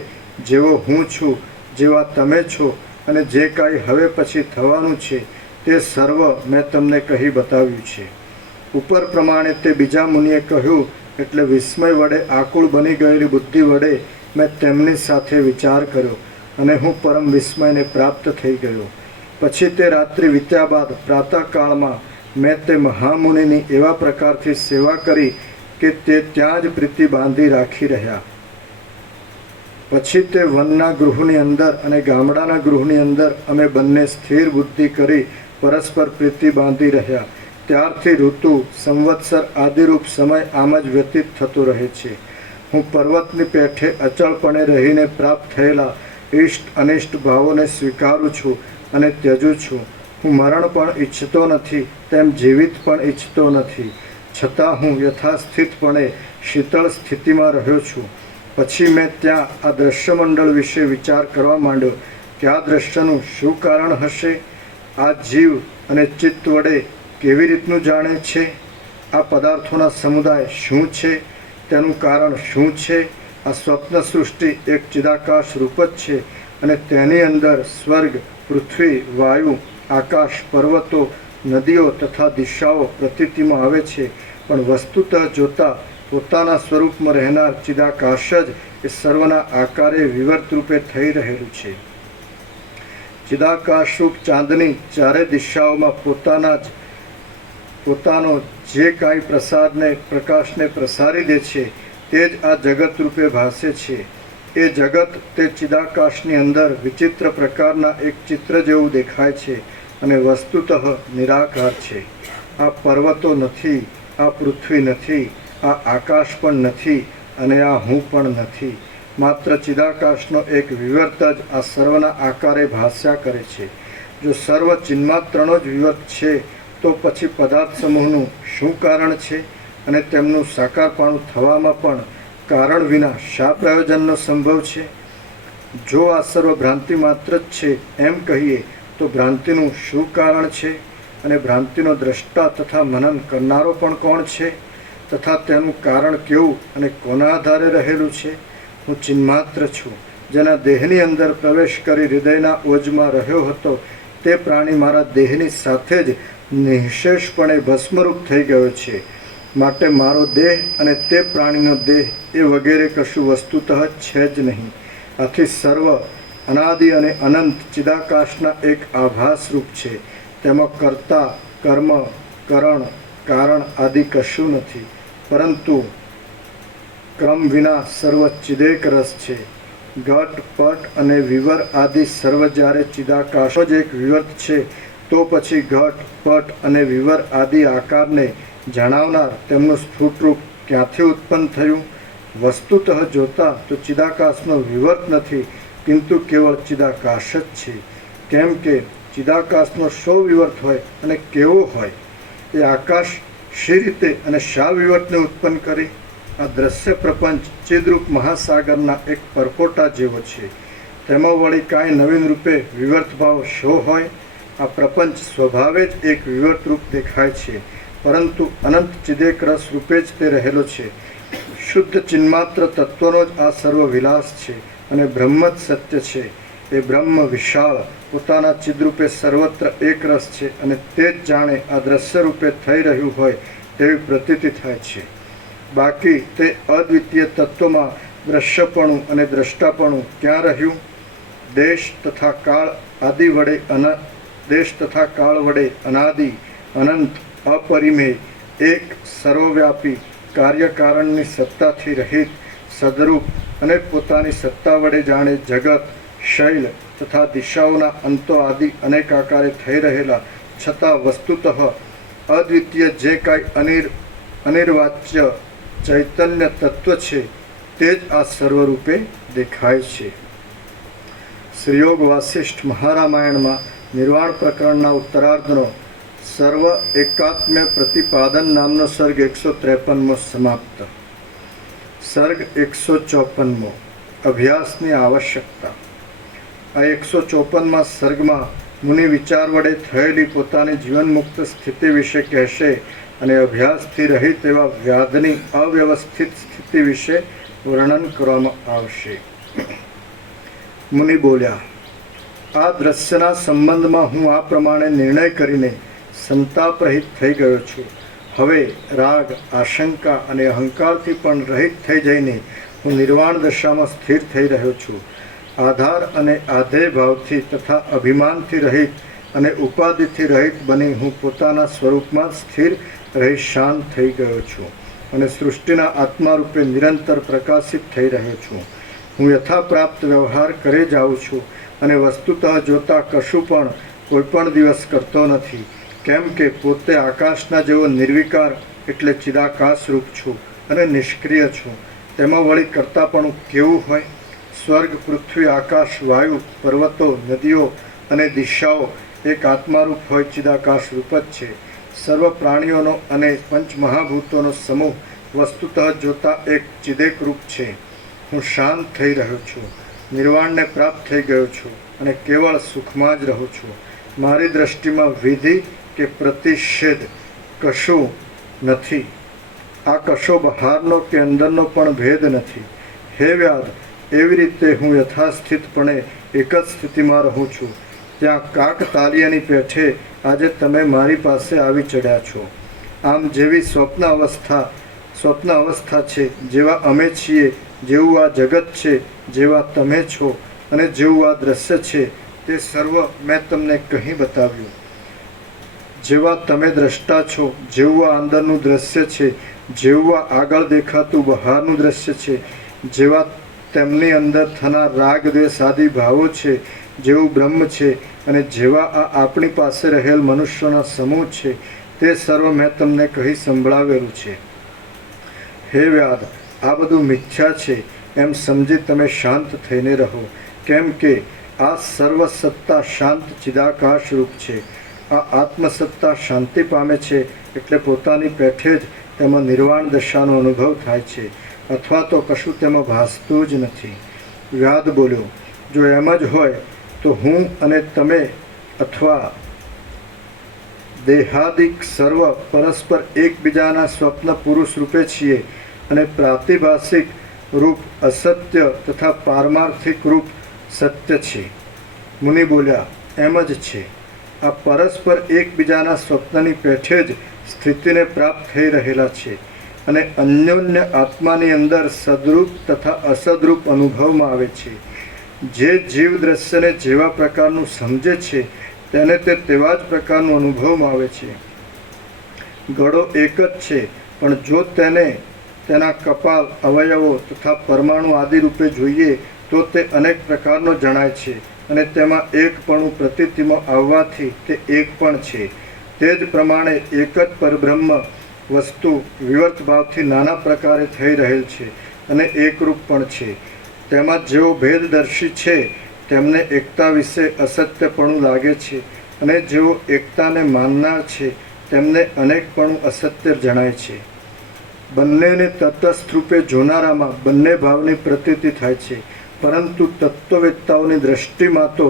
જેવો હું છું, જેવા તમે છો અને જે કાંઈ હવે પછી થવાનું છે તે તે સર્વ મેં તમને કહી બતાવ્યું છે. ઉપર પ્રમાણે તે બીજા મુનિએ કહ્યું એટલે વિસ્મય વડે આકુળ બની ગયેલી બુદ્ધિ વડે મેં તેમની સાથે વિચાર કર્યો અને હું પરમ વિસ્મયને પ્રાપ્ત થઈ ગયો. પછી તે રાત્રિ વીત્યા બાદ પ્રાતઃકાળમાં મેં તે મહામુનિની એવા પ્રકારથી સેવા કરી કે તે ત્યાં જ પ્રીતિ બાંધી રાખી રહ્યા. પછી તે વનના ગૃહની અંદર અને ગામડાના ગૃહની અંદર અમે બંને સ્થિર બુદ્ધિ કરી પરસ્પર પ્રીતિ બાંધી રહ્યા. ત્યારથી ઋતુ સંવત્સર આદિરૂપ સમય આમ જ વ્યતીત થતો રહે છે. હું પર્વતની પેઠે અચળપણે રહીને પ્રાપ્ત થયેલા ઇષ્ટ અનિષ્ટ ભાવોને સ્વીકારું છું અને ત્યજું છું. હું મરણ પણ ઈચ્છતો નથી તેમ જીવિત પણ ઈચ્છતો નથી, છતાં હું યથાસ્થિતપણે શીતળ સ્થિતિમાં રહ્યો છું. પછી મેં ત્યાં આ દ્રશ્યમંડળ વિશે વિચાર કરવા માંડ્યો કે આ દ્રશ્યનું શું કારણ હશે? આ જીવ અને ચિત્ત વડે કેવી રીતનું જાણે છે? આ પદાર્થોના સમુદાય શું છે? તેનું કારણ શું છે? આ સ્વપ્ન સૃષ્ટિ એક ચિદાકાશ રૂપ જ છે અને તેની અંદર સ્વર્ગ, પૃથ્વી, વાયુ, આકાશ, પર્વતો, નદીઓ તથા દિશાઓ પ્રતીતિમાં આવે છે. પણ વસ્તુતઃ જોતા પોતાના સ્વરૂપમાં રહેનાર ચિદાકાશ જ એ સર્વના આકારે વિવર્ત રૂપે થઈ રહેલું છે. ચિદાકાશરૂપ ચાંદની ચારે દિશાઓમાં પોતાનો જે કાંઈ પ્રકાશને પ્રસારી દે છે તે જ આ જગત રૂપે ભાસે છે. એ જગત તે ચિદાકાશની અંદર વિચિત્ર પ્રકારના એક ચિત્ર જેવું દેખાય છે અને વસ્તુતઃ નિરાકાર છે. આ પર્વતો નથી, આ પૃથ્વી નથી, આ આકાશ પણ નથી અને આ હું પણ નથી. માત્ર ચિદાકાશનો એક વિવર્ત જ આ સર્વના આકારે ભાસ્યા કરે છે. જો સર્વ ચિન્માત્રનો જ વિવર્ત છે તો પછી પદાર્થ સમૂહનું શું કારણ છે અને તેમનું સાકારપણું થવામાં પણ કારણ વિના શા પ્રયોજનનો સંભવ છે? જો આ સર્વ ભ્રાંતિ માત્ર જ છે એમ કહીએ તો ભ્રાંતિનું શું કારણ છે? અને ભ્રાંતિનો દ્રષ્ટા તથા મનન કરનારો પણ કોણ છે? તથા તેનું કારણ કેવું અને કોના આધારે રહેલું છે? હું ચિન્માત્ર છું, જેના દેહની અંદર પ્રવેશ કરી હૃદયના ઓજમાં રહ્યો હતો. તે પ્રાણી મારા દેહની સાથે જ નિઃશેષપણે ભસ્મરૂપ થઈ ગયો છે. માટે મારો દેહ અને તે પ્રાણીનો દેહ એ વગેરે કશું વસ્તુતઃ છે જ નહીં. આથી સર્વ અનાદિ અને અનંત ચિદાકાશના એક આભાસ રૂપ છે. તેમાં કર્તા, કર્મ, કરણ, કારણ આદિ કશું નથી, પરંતુ ક્રમ વિના સર્વ ચિદેક રસ છે. ઘટ, પટ અને વિવર આદિ સર્વ જ્યારે ચિદાકાશ જ એક વિવર્ત છે તો પછી ઘટ, પટ અને વિવર આદિ આકારને જણાવનાર તેમનું સ્ફુટરૂપ ક્યાંથી ઉત્પન્ન થયું? વસ્તુતઃ જોતા તો ચિદાકાશનો વિવર્ત નથી, કિંતુ કેવળ ચિદાકાશ જ છે. કેમ કે ચિદાકાશનો શો વિવર્ત હોય અને કેવો હોય? એ આકાશ શી રીતે અને શા વિવર્તને ઉત્પન્ન કરી? આ દ્રશ્ય પ્રપંચ ચિદરૂપ મહાસાગરના એક પરપોટા જેવો છે. તેમાં વળી કાંઈ નવીન રૂપે વિવર્ત ભાવ શો હોય? આ પ્રપંચ સ્વભાવે જ એક વિવર્ત રૂપ દેખાય છે, પરંતુ અનંત ચિદેક રસ રૂપે જ તે રહેલો છે. શુદ્ધ ચિન્માત્ર તત્વનો જ આ સર્વ વિલાસ છે અને બ્રહ્મ જ સત્ય છે. એ બ્રહ્મ વિશાળ પોતાના ચિદરૂપે સર્વત્ર એક રસ છે અને તે જ જાણે આ દ્રશ્ય રૂપે થઈ રહ્યું હોય તેવી પ્રતીતિ થાય છે. બાકી તે અદ્વિતીય તત્વમાં દ્રશ્યપણું અને દ્રષ્ટાપણું ક્યાં રહ્યું? દેશ તથા કાળ વડે અનાદિ, અનંત, અપરિમેય, એક સર્વવ્યાપી, કાર્યકારણની સત્તાથી રહિત, સદરૂપ અને પોતાની સત્તા વડે જાણે જગત, શૈલ તથા દિશાઓના અંતો આદિ અનેક આકારે થઈ રહેલા, છતાં વસ્તુતઃ અદ્વિતીય જે કાંઈ અનિર્વાચ્ય ચૈતન્ય તત્વ છે તે જ આ સર્વરૂપે દેખાય છે. શ્રીયોગ વાસિષ્ઠ મહારામાયણમાં નિર્વાણ પ્રકરણના ઉત્તરાર્ધનો સર્વ એકાત્મ્ય પ્રતિપાદન નામનો સર્ગ 153મો સમાપ્ત. સર્ગ 154મો અભ્યાસની આવશ્યકતા. આ 154મા સર્ગમાં મુનિ વિચાર વડે થયેલી પોતાની જીવનમુક્ત સ્થિતિ વિશે કહેશે અને અભ્યાસથી રહિત એવા વ્યાધની અવ્યવસ્થિત સ્થિતિ વિશે વર્ણન કરવામાં આવશે. મુનિ બોલ્યા, આ દ્રશ્યના સંબંધમાં હું આ પ્રમાણે નિર્ણય કરીને સંતાપ રહિત થઈ ગયો છું. હવે રાગ, આશંકા અને અહંકારથી પણ રહિત થઈ જઈને હું નિર્વાણ દશામાં સ્થિર થઈ રહ્યો છું. આધાર અને આધેય ભાવથી તથા અભિમાનથી રહિત અને ઉપાધિથી રહિત બની હું પોતાના સ્વરૂપમાં સ્થિર રહી શાંત થઈ ગયો છું અને સૃષ્ટિના આત્મા રૂપે નિરંતર પ્રકાશિત થઈ રહ્યો છું. હું યથાપ્રાપ્ત વ્યવહાર કરે જાઉં છું અને વસ્તુતઃ જોતા કશું પણ કોઈ પણ દિવસ કરતો નથી, કેમ કે પોતે આકાશના જેવો નિર્વિકાર એટલે ચિદાકાશ રૂપ છું અને નિષ્ક્રિય છું. તેમાં વળી કરતાપણું કેવું હોય? સ્વર્ગ, પૃથ્વી, આકાશ, વાયુ, પર્વતો, નદીઓ અને દિશાઓ એક આત્મારૂપ હોય ચિદાકાશ રૂપ જ છે. સર્વ પ્રાણીઓનો અને પંચમહાભૂતોનો સમૂહ વસ્તુતઃ જોતા એક ચિદેક રૂપ છે. હું શાંત થઈ રહ્યો છું, નિર્વાણને પ્રાપ્ત થઈ ગયો છું અને કેવળ સુખમાં જ રહું છું. મારી દ્રષ્ટિમાં વિધિ કે પ્રતિષેધ કશું નથી. આ કશો બહારનો કે અંદરનો પણ ભેદ નથી. હે વ્યાદ, એવી રીતે હું યથાસ્થિતપણે એક જ સ્થિતિમાં રહું છું. ત્યાં કાકતાલીયની પેઠે આજે તમે મારી પાસે આવી ચડ્યા છો. આમ જેવી સ્વપ્ન અવસ્થા છે, જેવા અમે છીએ, જેવું આ જગત છે, જેવા તમે છો અને જેવું આ દ્રશ્ય છે, તે સર્વ મેં તમને કહી બતાવ્યું. જેવા તમે દ્રષ્ટા છો, જેવું આ અંદરનું દ્રશ્ય છે, જેવું આ આગળ દેખાતું બહારનું દ્રશ્ય છે, જેવા તેમની અંદર થનાર રાગ, દ્વેષ આદિ ભાવો છે, જેવું બ્રહ્મ છે અને જેવા આ આપણી પાસે રહેલ મનુષ્યોના સમૂહ છે, તે સર્વ મેં તમને કહી સંભળાવેલું છે. હે વ્યાદ, આ બધું મિથ્યા છે એમ સમજી તમે શાંત થઈને રહો, કેમ કે આ સર્વસત્તા શાંત ચિદાકાશ રૂપ છે. આ આત્મસત્તા શાંતિ પામે છે એટલે પોતાની પેઠે જ તેમાં નિર્વાણ દશાનો અનુભવ થાય છે, અથવા તો કશું તેમાં ભાસતું જ નથી. વ્યાદ બોલ્યો, જો એમ જ હોય તો હું અને તમે અથવા દેહાદિક સર્વ પરસ્પર એકબીજાના સ્વપ્ન પુરુષ રૂપે છીએ અને પ્રાતિભાષિક રૂપ અસત્ય તથા પારમાર્થિક રૂપ સત્ય છે. મુનિ બોલ્યા, એમ જ છે. આ પરસ્પર એકબીજાના સ્વપ્નની પેઠે જ સ્થિતિને પ્રાપ્ત થઈ રહેલા છે અને અન્યોન્ય આત્માની અંદર સદરૂપ તથા અસદરૂપ અનુભવમાં આવે છે. જે જીવ દ્રશ્યને જેવા પ્રકારનું સમજે છે તેને તે તેવા જ પ્રકારનું અનુભવમાં આવે છે. ગળો એક જ છે, પણ જો તેને તેના કપાલ, અવયવો તથા પરમાણુ આદિ રૂપે જોઈએ તો તે અનેક પ્રકારનો જણાય છે અને તેમાં એકપણું પ્રતીતિમાં આવવાથી તે એક પણ છે. તે જ પ્રમાણે એક જ પરબ્રહ્મ વસ્તુ વિવર્ત ભાવથી નાના પ્રકારે થઈ રહેલ છે અને એકરૂપ પણ છે. તેમાં જેઓ ભેદદર્શી છે તેમને એકતા વિશે અસત્યપણું લાગે છે અને જેઓ એકતાને માનનાર છે તેમને અનેકપણું અસત્ય જણાય છે. બંનેને તટસ્થ રૂપે જોનારામાં બંને ભાવની પ્રતીતિ થાય છે, પરંતુ તત્વવેત્તાઓની દ્રષ્ટિમાં તો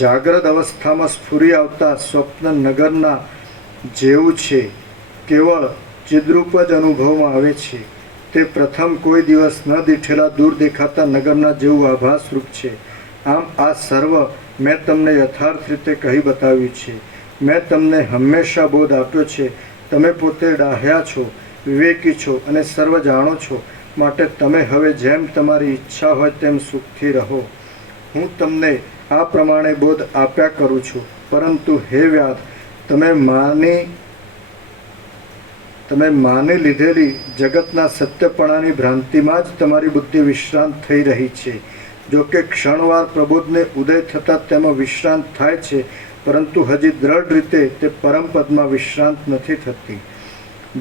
જાગ્રત અવસ્થામાં સ્ફુરી આવતા સ્વપ્ન નગરના જેવું છે, કેવળ ચિદ્રૂપ જ અનુભવમાં આવે છે. તે પ્રથમ કોઈ દિવસ ન દીઠેલા દૂર દેખાતા નગરના જેવું આભાસરૂપ છે. આમ આ સર્વ મેં તમને યથાર્થ રીતે કહી બતાવ્યું છે. મેં તમને હંમેશા બોધ આપ્યો છે. તમે પોતે ડાહ્યા છો, વિવેકી છો અને સર્વ જાણો છો, માટે તમે હવે જેમ તમારી ઈચ્છા હોય તેમ સુખથી રહો. હું તમને આ પ્રમાણે બોધ આપ્યા કરું છું, પરંતુ હે વ્યાદ, તમે માની લીધેલી જગતના સત્યપણાની ભ્રાંતિમાં જ તમારી બુદ્ધિ વિશ્રાંત થઈ રહી છે. જો કે ક્ષણવાર પ્રબોધને ઉદય થતાં તેમાં વિશ્રાંત થાય છે, પરંતુ હજી દ્રઢ રીતે તે પરમપદમાં વિશ્રાંત નથી થતી.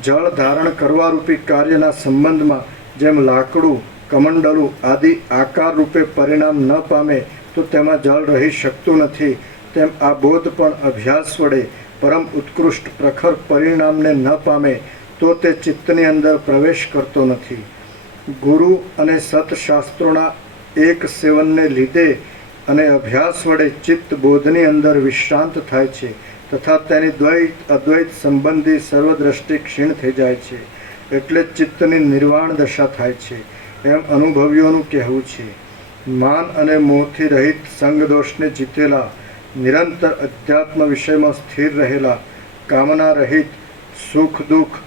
જળ ધારણ કરવા રૂપી કાર્યના સંબંધમાં જેમ લાકડું, કમંડલું આદિ આકાર રૂપે પરિણામ ન પામે તો તેમાં જળ રહી શકતું નથી, તેમ આ બોધ પણ અભ્યાસ વડે પરમ ઉત્કૃષ્ટ પ્રખર પરિણામને ન પામે તો તે ચિત્તની અંદર પ્રવેશ કરતો નથી. ગુરુ અને સત્શાસ્ત્રોના એક સેવનને લીધે અને અભ્યાસ વડે ચિત્ત બોધની અંદર વિશ્રાંત થાય છે તથા તેની દ્વૈત અદ્વૈત સંબંધી સર્વદ્રષ્ટિ ક્ષીણ થઈ જાય છે, એટલે ચિત્તની નિર્વાણ દશા થાય છે, એમ અનુભવીઓનું કહેવું છે. માન અને મોહથી રહિત સંગદોષને જીતેલા, નિરંતર અધ્યાત્મ વિષયમાં સ્થિર રહેલા, કામના રહિત, સુખ દુઃખ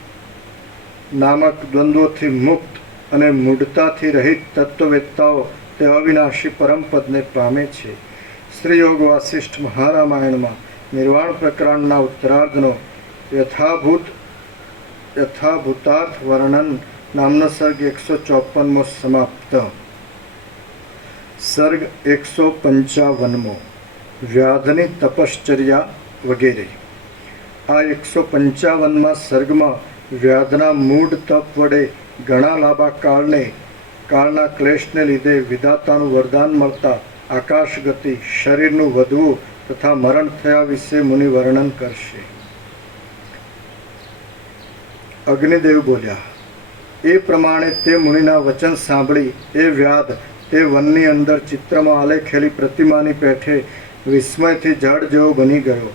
નામક દ્વંદ્વોથી મુક્ત અને મૂઢતાથી રહિત તત્વવેત્તાઓ તે અવિનાશી પરમપદને પામે છે. શ્રી યોગ વાસિષ્ઠ મહારામાયણમાં નિર્વાણ પ્રકરણના ઉત્તરાર્ધનો યથાભૂતાર્થ વર્ણન નામનો સર્ગ 154મો સમાપ્ત. સર્ગ 155મો વ્યાધની તપશ્ચર્યા વગેરે. આ 155મા સર્ગમાં વ્યાધના મૂળ તપ વડે ઘણા લાંબા કાળના ક્લેશને લીધે વિધાતાનું વરદાન મળતા આકાશ ગતિ, શરીરનું વધવું તથા મરણ થયા વિશે મુનિ વર્ણન કરશે. અગ્નિદેવ બોલ્યા, એ પ્રમાણે તે મુનિના વચન સાંભળી એ વ્યાધ તે વનની અંદર ચિત્રમાં આલેખેલી પ્રતિમાની પેઠે વિસ્મયથી જડ જેવો બની ગયો.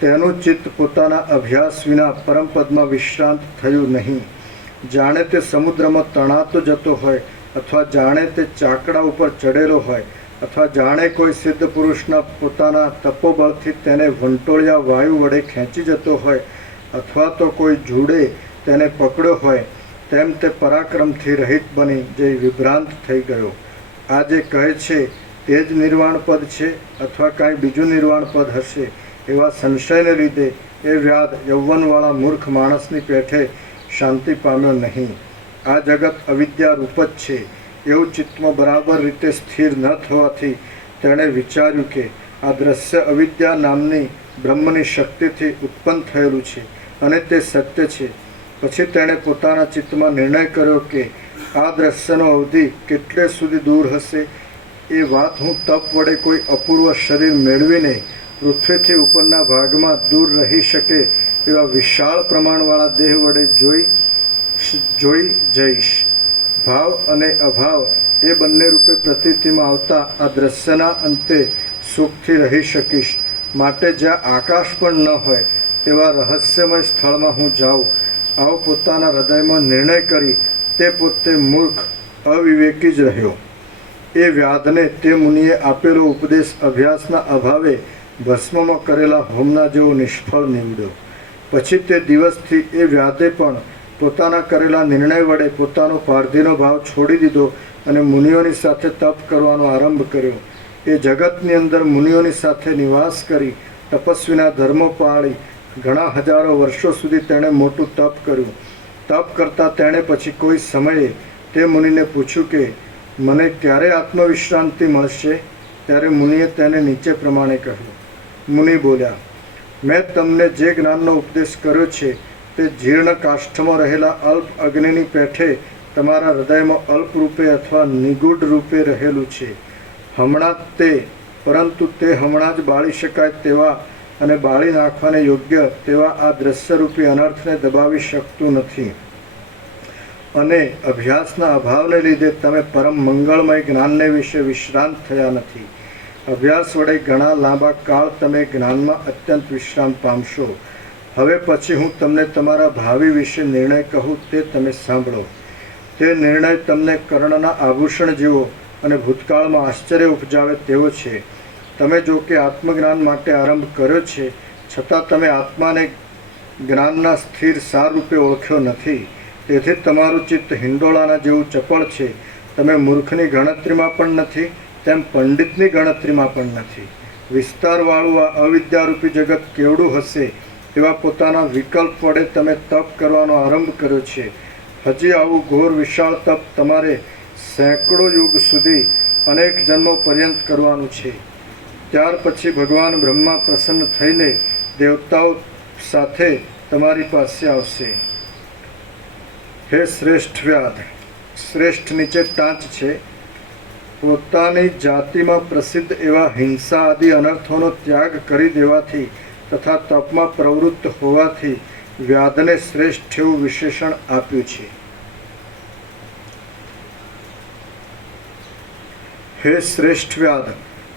તેનું ચિત્ત પોતાના અભ્યાસ વિના પરમપદમાં વિશ્રાંત થયું નહીં. જાણે તે સમુદ્રમાં તણાતો જતો હોય, અથવા જાણે તે ચાકડા ઉપર ચડેલો હોય, અથવા જાણે કોઈ સિદ્ધ પુરુષના પોતાના તપોબળથી તેને વંટોળિયા વાયુ વડે ખેંચી જતો હોય, અથવા તો કોઈ જુડે તેને પકડ્યો હોય, તેમ તે પરાક્રમથી રહિત બની જઈ વિભ્રાંત થઈ ગયો. આ જે કહે છે તે જ નિર્વાણ પદ છે અથવા કાંઈ બીજું નિર્વાણ પદ હશે, એવા સંશયને લીધે એ વ્યાધ યૌવનવાળા મૂર્ખ માણસની પેઠે શાંતિ પામ્યો નહીં. આ જગત અવિદ્યા રૂપ જ છે એવું ચિત્તમાં બરાબર રીતે સ્થિર ન થવાથી તેણે વિચાર્યું કે આ દ્રશ્ય અવિદ્યા નામની બ્રહ્મની શક્તિથી ઉત્પન્ન થયેલું છે અને તે સત્ય છે. પછી તેણે પોતાના ચિત્તમાં નિર્ણય કર્યો કે આ દ્રશ્યનો અવધિ કેટલે સુધી દૂર હશે. એ વાત હું તપ વડે કોઈ અપૂર્વ શરીર મેળવીને પૃથ્વીથી ઉપરના ભાગમાં દૂર રહી શકે એવા વિશાળ પ્રમાણવાળા દેહ વડે જોઈ જઈશ. ભાવ અને અભાવ એ બંને રૂપે પ્રતીતિમાં આવતા આ દ્રશ્યના અંતે સુખથી રહી શકીશ. માટે જ્યાં આકાશ પણ ન હોય તેવા રહસ્યમય સ્થળમાં હું જાઉં, આવો પોતાના હૃદયમાં નિર્ણય કરી તે પોતે મૂર્ખ અવિવેકી જ રહ્યો. એ વ્યાધને તે મુનિએ આપેલો ઉપદેશ અભ્યાસના અભાવે ભસ્મમાં કરેલા હોમના જેવો નિષ્ફળ નીવડ્યો. પછી તે દિવસથી એ વ્યાધે પણ પોતાના કરેલા નિર્ણય વડે પોતાનો પારધીનો ભાવ છોડી દીધો અને મુનિઓની સાથે તપ કરવાનો આરંભ કર્યો. એ જગતની અંદર મુનિઓની સાથે નિવાસ કરી તપસ્વીના ધર્મો પાળી ઘણા હજારો વર્ષો સુધી તેણે મોટું તપ કર્યું. તપ કરતાં તેણે પછી કોઈ સમયે તે મુનિને પૂછ્યું કે મને ક્યારે આત્મવિશ્રાંતિ મળશે? ત્યારે મુનિએ તેને નીચે પ્રમાણે કહ્યું. મુનિ બોલ્યા, મેં તમને જે જ્ઞાનનો ઉપદેશ કર્યો છે તે જીર્ણ કાષ્ઠમાં રહેલા અલ્પ અગ્નિની પેઠે તમારા હૃદયમાં અલ્પ રૂપે અથવા નિગૂઢ રૂપે રહેલું છે. હમણાં પરંતુ તે હમણાં જ બાળી શકાય તેવા અને બાળી નાખવાને યોગ્ય તેવા આ દ્રશ્યરૂપી અનર્થને દબાવી શકતું નથી. અને અભ્યાસના અભાવને લીધે તમે પરમ મંગળમય જ્ઞાનને વિશે વિશ્રાંત થયા નથી. અભ્યાસ વડે ઘણા લાંબા કાળ તમે જ્ઞાનમાં અત્યંત વિશ્રામ પામશો. હવે પછી હું તમને તમારા ભાવિ વિશે નિર્ણય કહું તે તમે સાંભળો. તે નિર્ણય તમને કર્ણના આભૂષણ જેવો અને ભૂતકાળમાં આશ્ચર્ય ઉપજાવે તેવો છે. તમે જો કે આત્મજ્ઞાન માટે આરંભ કર્યો છે, છતાં તમે આત્માને જ્ઞાનના સ્થિર સાર રૂપે ઓળખ્યો નથી. તેથી તમારું ચિત્ત હિંડોળાના જેવું ચપળ છે. તમે મૂર્ખની ગણતરીમાં પણ નથી, તેમ પંડિતની ગણતરીમાં પણ નથી. વિસ્તારવાળું આ અવિદ્યારૂપી જગત કેવડું હશે એવા પોતાના વિકલ્પ વડે તમે તપ કરવાનો આરંભ કર્યો છે. હજી આવું ઘોર વિશાળ તપ તમારે સેંકડો યુગ સુધી અનેક જન્મો પર્યંત કરવાનું છે. ત્યાર પછી ભગવાન બ્રહ્મા પ્રસન્ન થઈને દેવતાઓ સાથે તમારી પાસે આવશે. હે શ્રેષ્ઠ વ્યાધ, શ્રેષ્ઠ નીચે ટાંચ છે. પોતાની જાતિમાં પ્રસિદ્ધ એવા હિંસા આદિ અનર્થોનો ત્યાગ કરી દેવાથી તથા તપમાં પ્રવૃત્ત હોવાથી વ્યાધને શ્રેષ્ઠ એવું વિશેષણ આપ્યું છે. હે શ્રેષ્ઠ વ્યાધ,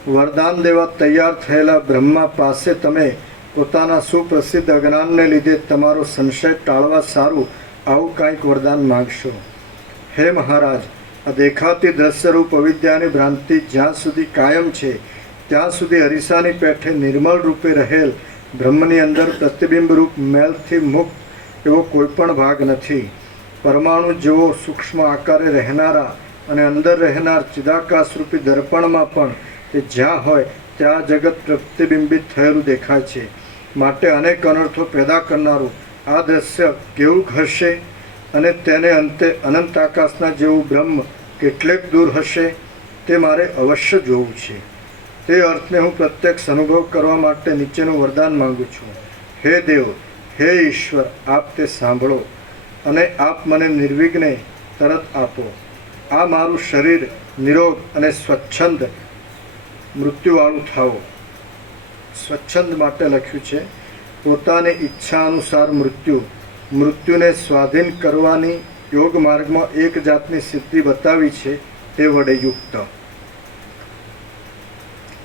વરદાન દેવા તૈયાર થયેલા બ્રહ્મા પાસે તમે પોતાના સુપ્રસિદ્ધ અજ્ઞાનને લીધે તમારો સંશય ટાળવા સારું આવું કાંઈક વરદાન માગશો. હે મહારાજ, આ દેખાતી દ્રશ્યરૂપ અવિદ્યાની ભ્રાંતિ જ્યાં સુધી કાયમ છે ત્યાં સુધી અરીસાની પેઠે નિર્મળ રૂપે રહેલ બ્રહ્મની અંદર પ્રતિબિંબરૂપ મેલથી મુક્ત એવો કોઈ પણ ભાગ નથી. પરમાણુ જેવો સૂક્ષ્મ આકારે રહેનારા અને અંદર રહેનાર ચિદાકાશરૂપી દર્પણમાં પણ તે જ્યાં હોય ત્યાં જગત પ્રતિબિંબિત થયેલું દેખાય છે. માટે અનેક અનર્થો પેદા કરનારું આ દ્રશ્ય કેવું હશે અને તેને અંતે અનંત આકાશના જેવું બ્રહ્મ કેટલેક દૂર હશે તે મારે અવશ્ય જોવું છે. તે અર્થને હું પ્રત્યક્ષ અનુભવ કરવા માટે નીચેનું વરદાન માંગુ છું. હે દેવ, હે ઈશ્વર, આપ તે સાંભળો અને આપ મને નિર્વિઘ્ને તરત આપો. આ મારું શરીર નિરોગ અને સ્વચ્છંદ મૃત્યુવાળું થાવો. સ્વચ્છંદ માટે લખ્યું છે પોતાની ઈચ્છા અનુસાર મૃત્યુને સ્વાધીન કરવાની યોગ માર્ગમાં એક જાતની સિદ્ધિ બતાવી છે તે વડે યુક્ત.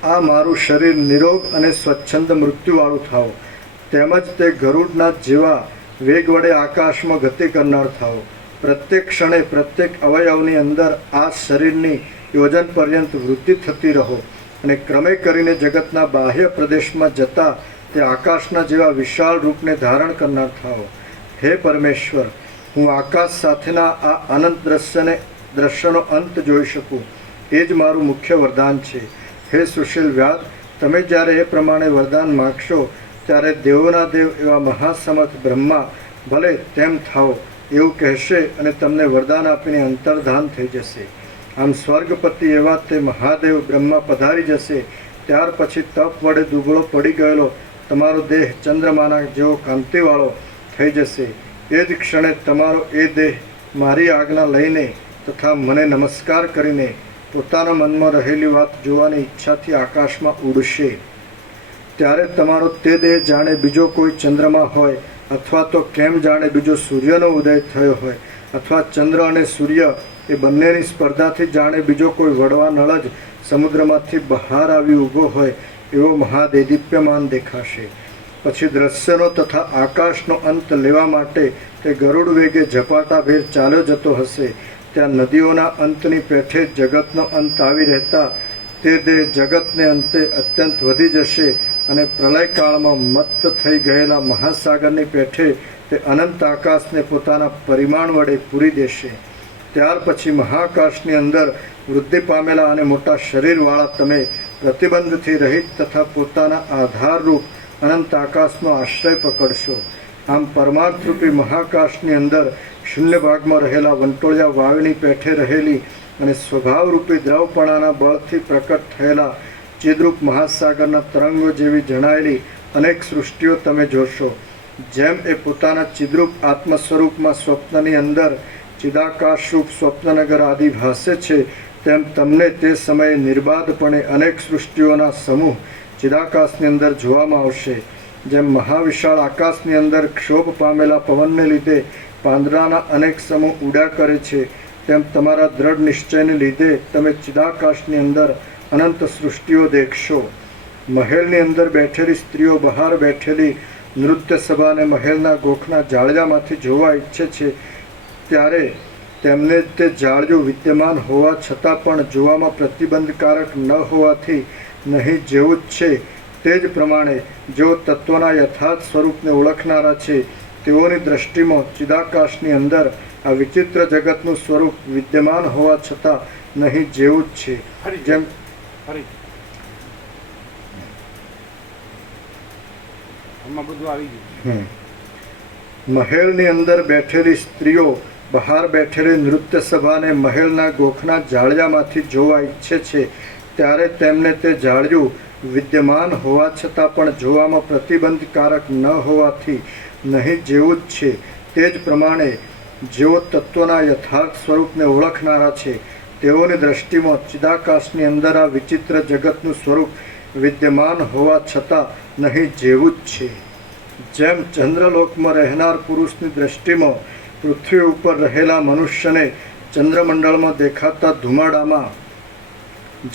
આ મારું શરીર નિરોગ અને સ્વચ્છંદ મૃત્યુવાળું થાવો. તેમજ તે ગરુડના જેવા વેગ વડે આકાશમાં ગતિ કરનાર થાવો. પ્રત્યેક ક્ષણે પ્રત્યેક અવયવની અંદર આ શરીરની યોજન પર્યંત વૃદ્ધિ થતી રહો અને ક્રમે કરીને જગતના બાહ્ય પ્રદેશમાં જતા તે આકાશના જેવા વિશાળ રૂપને ધારણ કરનાર થાવો. હે પરમેશ્વર, હું આકાશ સાથેના આ અનંત દ્રશ્યનો અંત જોઈ શકું એ જ મારું મુખ્ય વરદાન છે. હે સુશીલ વ્યાદ, તમે જ્યારે એ પ્રમાણે વરદાન માગશો ત્યારે દેવોના દેવ એવા મહાસમર્થ બ્રહ્મા ભલે તેમ થાઓ એવું કહેશે અને તમને વરદાન આપીને અંતર્ધાન થઈ જશે. આમ સ્વર્ગપતિ એવા તે મહાદેવ બ્રહ્મા પધારી જશે. ત્યાર પછી તપ વડે દુબળો પડી ગયેલો તમારો દેહ ચંદ્રમાના જેવો કાંતિવાળો થઈ જશે. એ જ ક્ષણે તમારો એ દેહ મારી આજ્ઞા લઈને તથા મને નમસ્કાર કરીને પોતાના મનમાં રહેલી વાત જોવાની ઈચ્છાથી આકાશમાં ઉડશે. ત્યારે તમારો તે દેહ જાણે બીજો કોઈ ચંદ્રમા હોય અથવા તો કેમ જાણે બીજો સૂર્યનો ઉદય થયો હોય અથવા ચંદ્ર અને સૂર્ય એ બંનેની સ્પર્ધાથી જાણે બીજો કોઈ વડવા નળ જ સમુદ્રમાંથી બહાર આવી ઊભો હોય એવો મહાદેદીપ્યમાન દેખાશે. પછી દ્રશ્યનો તથા આકાશનો અંત લેવા માટે તે ગરુડ વેગે ઝપાટાભેર ચાલ્યો જતો હશે. ત્યાં નદીઓના અંતની પેઠે જગતનો અંત આવી રહેતા તે દેહ જગતને અંતે અત્યંત વધી જશે અને પ્રલયકાળમાં મત્ત થઈ ગયેલા મહાસાગરની પેઠે તે અનંત આકાશને પોતાના પરિમાણ વડે પૂરી દેશે. ત્યાર પછી મહાકાશની અંદર વૃદ્ધિ પામેલા અને મોટા શરીરવાળા તમે પ્રતિબંધથી રહિત તથા પોતાના આધારરૂપ અનંત આકાશનો આશ્રય પકડશો. આમ પરમાર્થરૂપી મહાકાશની અંદર શૂન્ય ભાગમાં રહેલા વંટોળિયા વાવની પેઠે રહેલી અને સ્વભાવરૂપી દ્રવપણાના બળથી પ્રકટ થયેલા ચિદ્રૂપ મહાસાગરના તરંગો જેવી જણાયેલી અનેક સૃષ્ટિઓ તમે જોશો. જેમ એ પોતાના ચિદ્રૂપ આત્મ સ્વરૂપમાં સ્વપ્નની અંદર ચિદાકાશરૂપ સ્વપ્નનગર આદિ ભાસે છે તેમ તમને તે સમયે નિર્બાધપણે અનેક સૃષ્ટિઓના સમૂહ ચિદાકાશની અંદર જોવામાં આવશે. જેમ મહાવિશાળ આકાશની અંદર ક્ષોભ પામેલા પવનને લીધે પાંદડાના અનેક સમૂહ ઉડ્યા કરે છે તેમ તમારા દ્રઢ નિશ્ચયને લીધે તમે ચિદાકાશની અંદર અનંત સૃષ્ટિઓ દેખશો. મહેલની અંદર બેઠેલી સ્ત્રીઓ બહાર બેઠેલી નૃત્ય સભાને મહેલના ગોખના જાળિયામાંથી જોવા ઈચ્છે છે ત્યારે તેમને તે જાળિયું વિદ્યમાન હોવા છતાં પણ જોવામાં પ્રતિબંધકારક ન હોવાથી નહીં જેવું જ છે તે જ પ્રમાણે જેઓ તત્વના યથાર્થ સ્વરૂપને ઓળખનારા છે તેઓની દ્રષ્ટિમાં ચિદાકાશની અંદર આ વિચિત્ર જગતનું સ્વરૂપ વિદ્યમાન હોવા છતાં નહીં જેવું જ છે. જેમ મહેલની અંદર બેઠેલી સ્ત્રીઓ બહાર બેઠેલી નૃત્ય સભાને મહેલના ગોખના જાળિયામાંથી જોવા ઈચ્છે છે ત્યારે તેમને તે જાળિયું વિદ્યમાન હોવા છતાં પણ જોવામાં પ્રતિબંધકારક ન હોવાથી નહીં જેવું જ છે. તે જ પ્રમાણે જેઓ તત્વના યથાર્થ સ્વરૂપને ઓળખનારા છે તેઓની દ્રષ્ટિમાં ચિદાકાશની અંદર આ વિચિત્ર જગતનું સ્વરૂપ વિદ્યમાન હોવા છતાં નહીં જેવું જ છે. જેમ ચંદ્રલોકમાં રહેનાર પુરુષની દ્રષ્ટિમાં પૃથ્વી ઉપર રહેલા મનુષ્યને ચંદ્રમંડળમાં દેખાતા ધુમાડામાં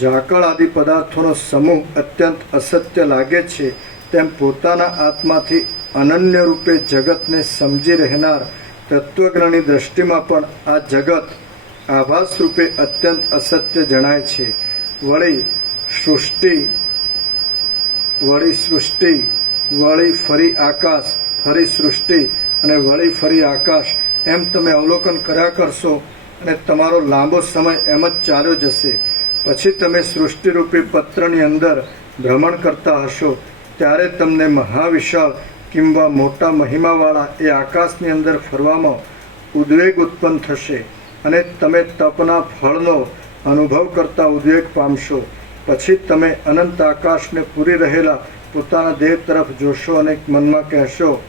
ઝાકળ આદિ પદાર્થોનો સમૂહ અત્યંત અસત્ય લાગે છે તેમ પોતાના આત્માથી અનન્ય રૂપે જગતને સમજી રહેનાર તત્વજ્ઞની દ્રષ્ટિમાં પણ આ જગત આભાસ રૂપે અત્યંત અસત્ય જણાય છે. વળી સૃષ્ટિ, વળી ફરી આકાશ, ફરી સૃષ્ટિ અને વળી ફરી આકાશ એમ તમે અવલોકન કર્યા કરશો અને તમારો લાંબો સમય એમ જ ચાલ્યો જશે. પછી તમે સૃષ્ટિરૂપી પત્રની અંદર ભ્રમણ કરતા હશો ત્યારે તમને મહાવિશાળ કિંવા મોટા મહિમાવાળા એ આકાશની અંદર ફરવામાં ઉદ્વેગ ઉત્પન્ન થશે અને તમે તપના ફળનો અનુભવ કરતા ઉદ્વેગ પામશો. પછી તમે અનંત આકાશને પૂરી રહેલા પોતાના દેહ તરફ જોશો અને મનમાં કહેશો,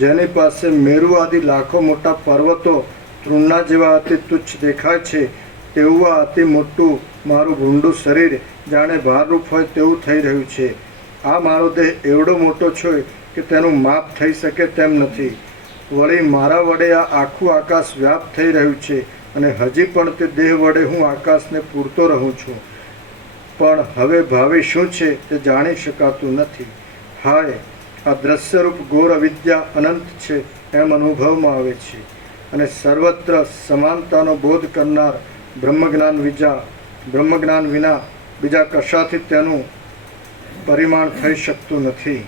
જેની પાસે મેરુ આદિ લાખો મોટા પર્વતો તૃણના જેવા અતિ તુચ્છ દેખાય છે તેવું આ અતિ મોટું મારું ભૂંડું શરીર જાણે ભારરૂપ હોય તેવું થઈ રહ્યું છે. આ મારો દેહ એવડો મોટો છે કે તેનું માપ થઈ શકે તેમ નથી. વળી મારા વડે આ આખું આકાશ વ્યાપ્ત થઈ રહ્યું છે અને હજી પણ તે દેહ વડે હું આકાશને પૂરતો રહું છું. પણ હવે ભાવિ શું છે તે જાણી શકાતું નથી. હાય, આ દ્રશ્યરૂપ ઘોર અવિદ્યા અનંત છે એમ અનુભવમાં આવે છે અને સર્વત્ર સમાનતાનો બોધ કરનાર બ્રહ્મજ્ઞાન વિના બીજા કશાથી તેનું પરિમાણ થઈ શકતું નથી.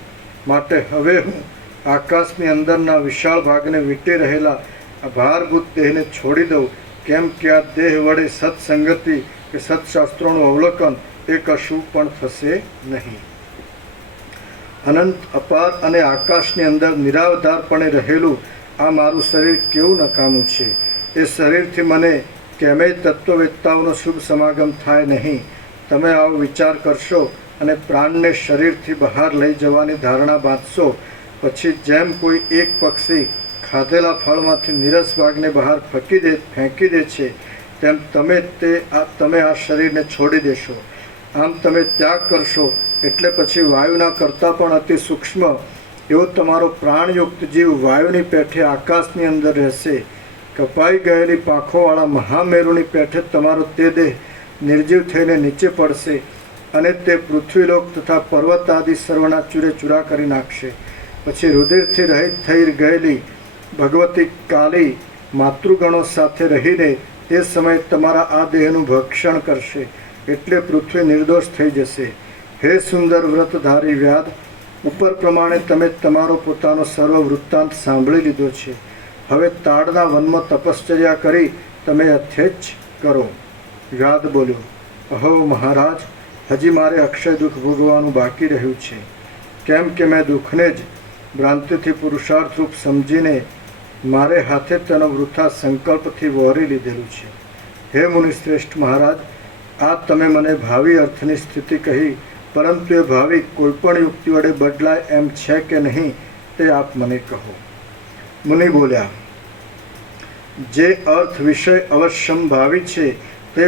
માટે હવે હું આકાશની અંદરના વિશાળ ભાગને વીંટી રહેલા આ ભારભૂત દેહને છોડી દઉં, કેમ કે આ દેહ વડે સત્સંગતિ કે સત્શાસ્ત્રોનું અવલોકન એ કશું પણ થશે નહીં. અનંત અપાર અને આકાશની અંદર નિરાધારપણે રહેલું આ મારું શરીર કેવું નકામું છે. એ શરીરથી મને કેમેય તત્વવેત્તાઓનો શુભ સમાગમ થાય નહીં. તમે આવો વિચાર કરશો અને પ્રાણને શરીરથી બહાર લઈ જવાની ધારણા બાંધશો. પછી જેમ કોઈ એક પક્ષી ખાધેલા ફળમાંથી નીરસ ભાગને બહાર ફેંકી દે છે તેમ તમે આ શરીરને છોડી દેશો. આમ તમે ત્યાગ કરશો એટલે પછી વાયુના કરતાં પણ અતિ સૂક્ષ્મ એવો તમારો પ્રાણયુક્ત જીવ વાયુની પેઠે આકાશની અંદર રહેશે. કપાઈ ગયેલી પાંખોવાળા મહામેરુની પેઠે તમારો તે દેહ નિર્જીવ થઈને નીચે પડશે અને તે પૃથ્વીલોક તથા પર્વત આદિ સર્વના ચૂરે ચૂરા કરી નાખશે. પછી રુધિરથી રહિત થઈ ગયેલી ભગવતી કાલી માતૃગણો સાથે રહીને તે સમયે તમારા આ દેહનું ભક્ષણ કરશે એટલે પૃથ્વી નિર્દોષ થઈ જશે. હે સુંદર વ્રતધારી વ્યાદ, ઉપર પ્રમાણે તમે તમારો પોતાનો સર્વ વૃત્તાંત સાંભળી લીધો છે. હવે તાડના વનમાં તપશ્ચર્યા કરી તમે યથેચ્છ કરો. વ્યાદ બોલ્યો, અહો મહારાજ, હજી મારે અક્ષય દુઃખ ભોગવવાનું બાકી રહ્યું છે. કેમ કે મેં દુઃખને જ ભ્રાંતિથી પુરુષાર્થ રૂપ સમજીને મારે હાથે તેનો વૃથા સંકલ્પથી વહોરી લીધેલું છે. હે મુનિશ્રેષ્ઠ મહારાજ, આ તમે મને ભાવિ અર્થની સ્થિતિ કહી, પરંતુ એ ભાવિ કોઈપણ યુક્તિ વડે બદલાય એમ છે કે નહીં તે આપ મને કહો. મુનિ બોલ્યા, જે અર્થ વિષય અવશ્યમ ભાવિ છે તે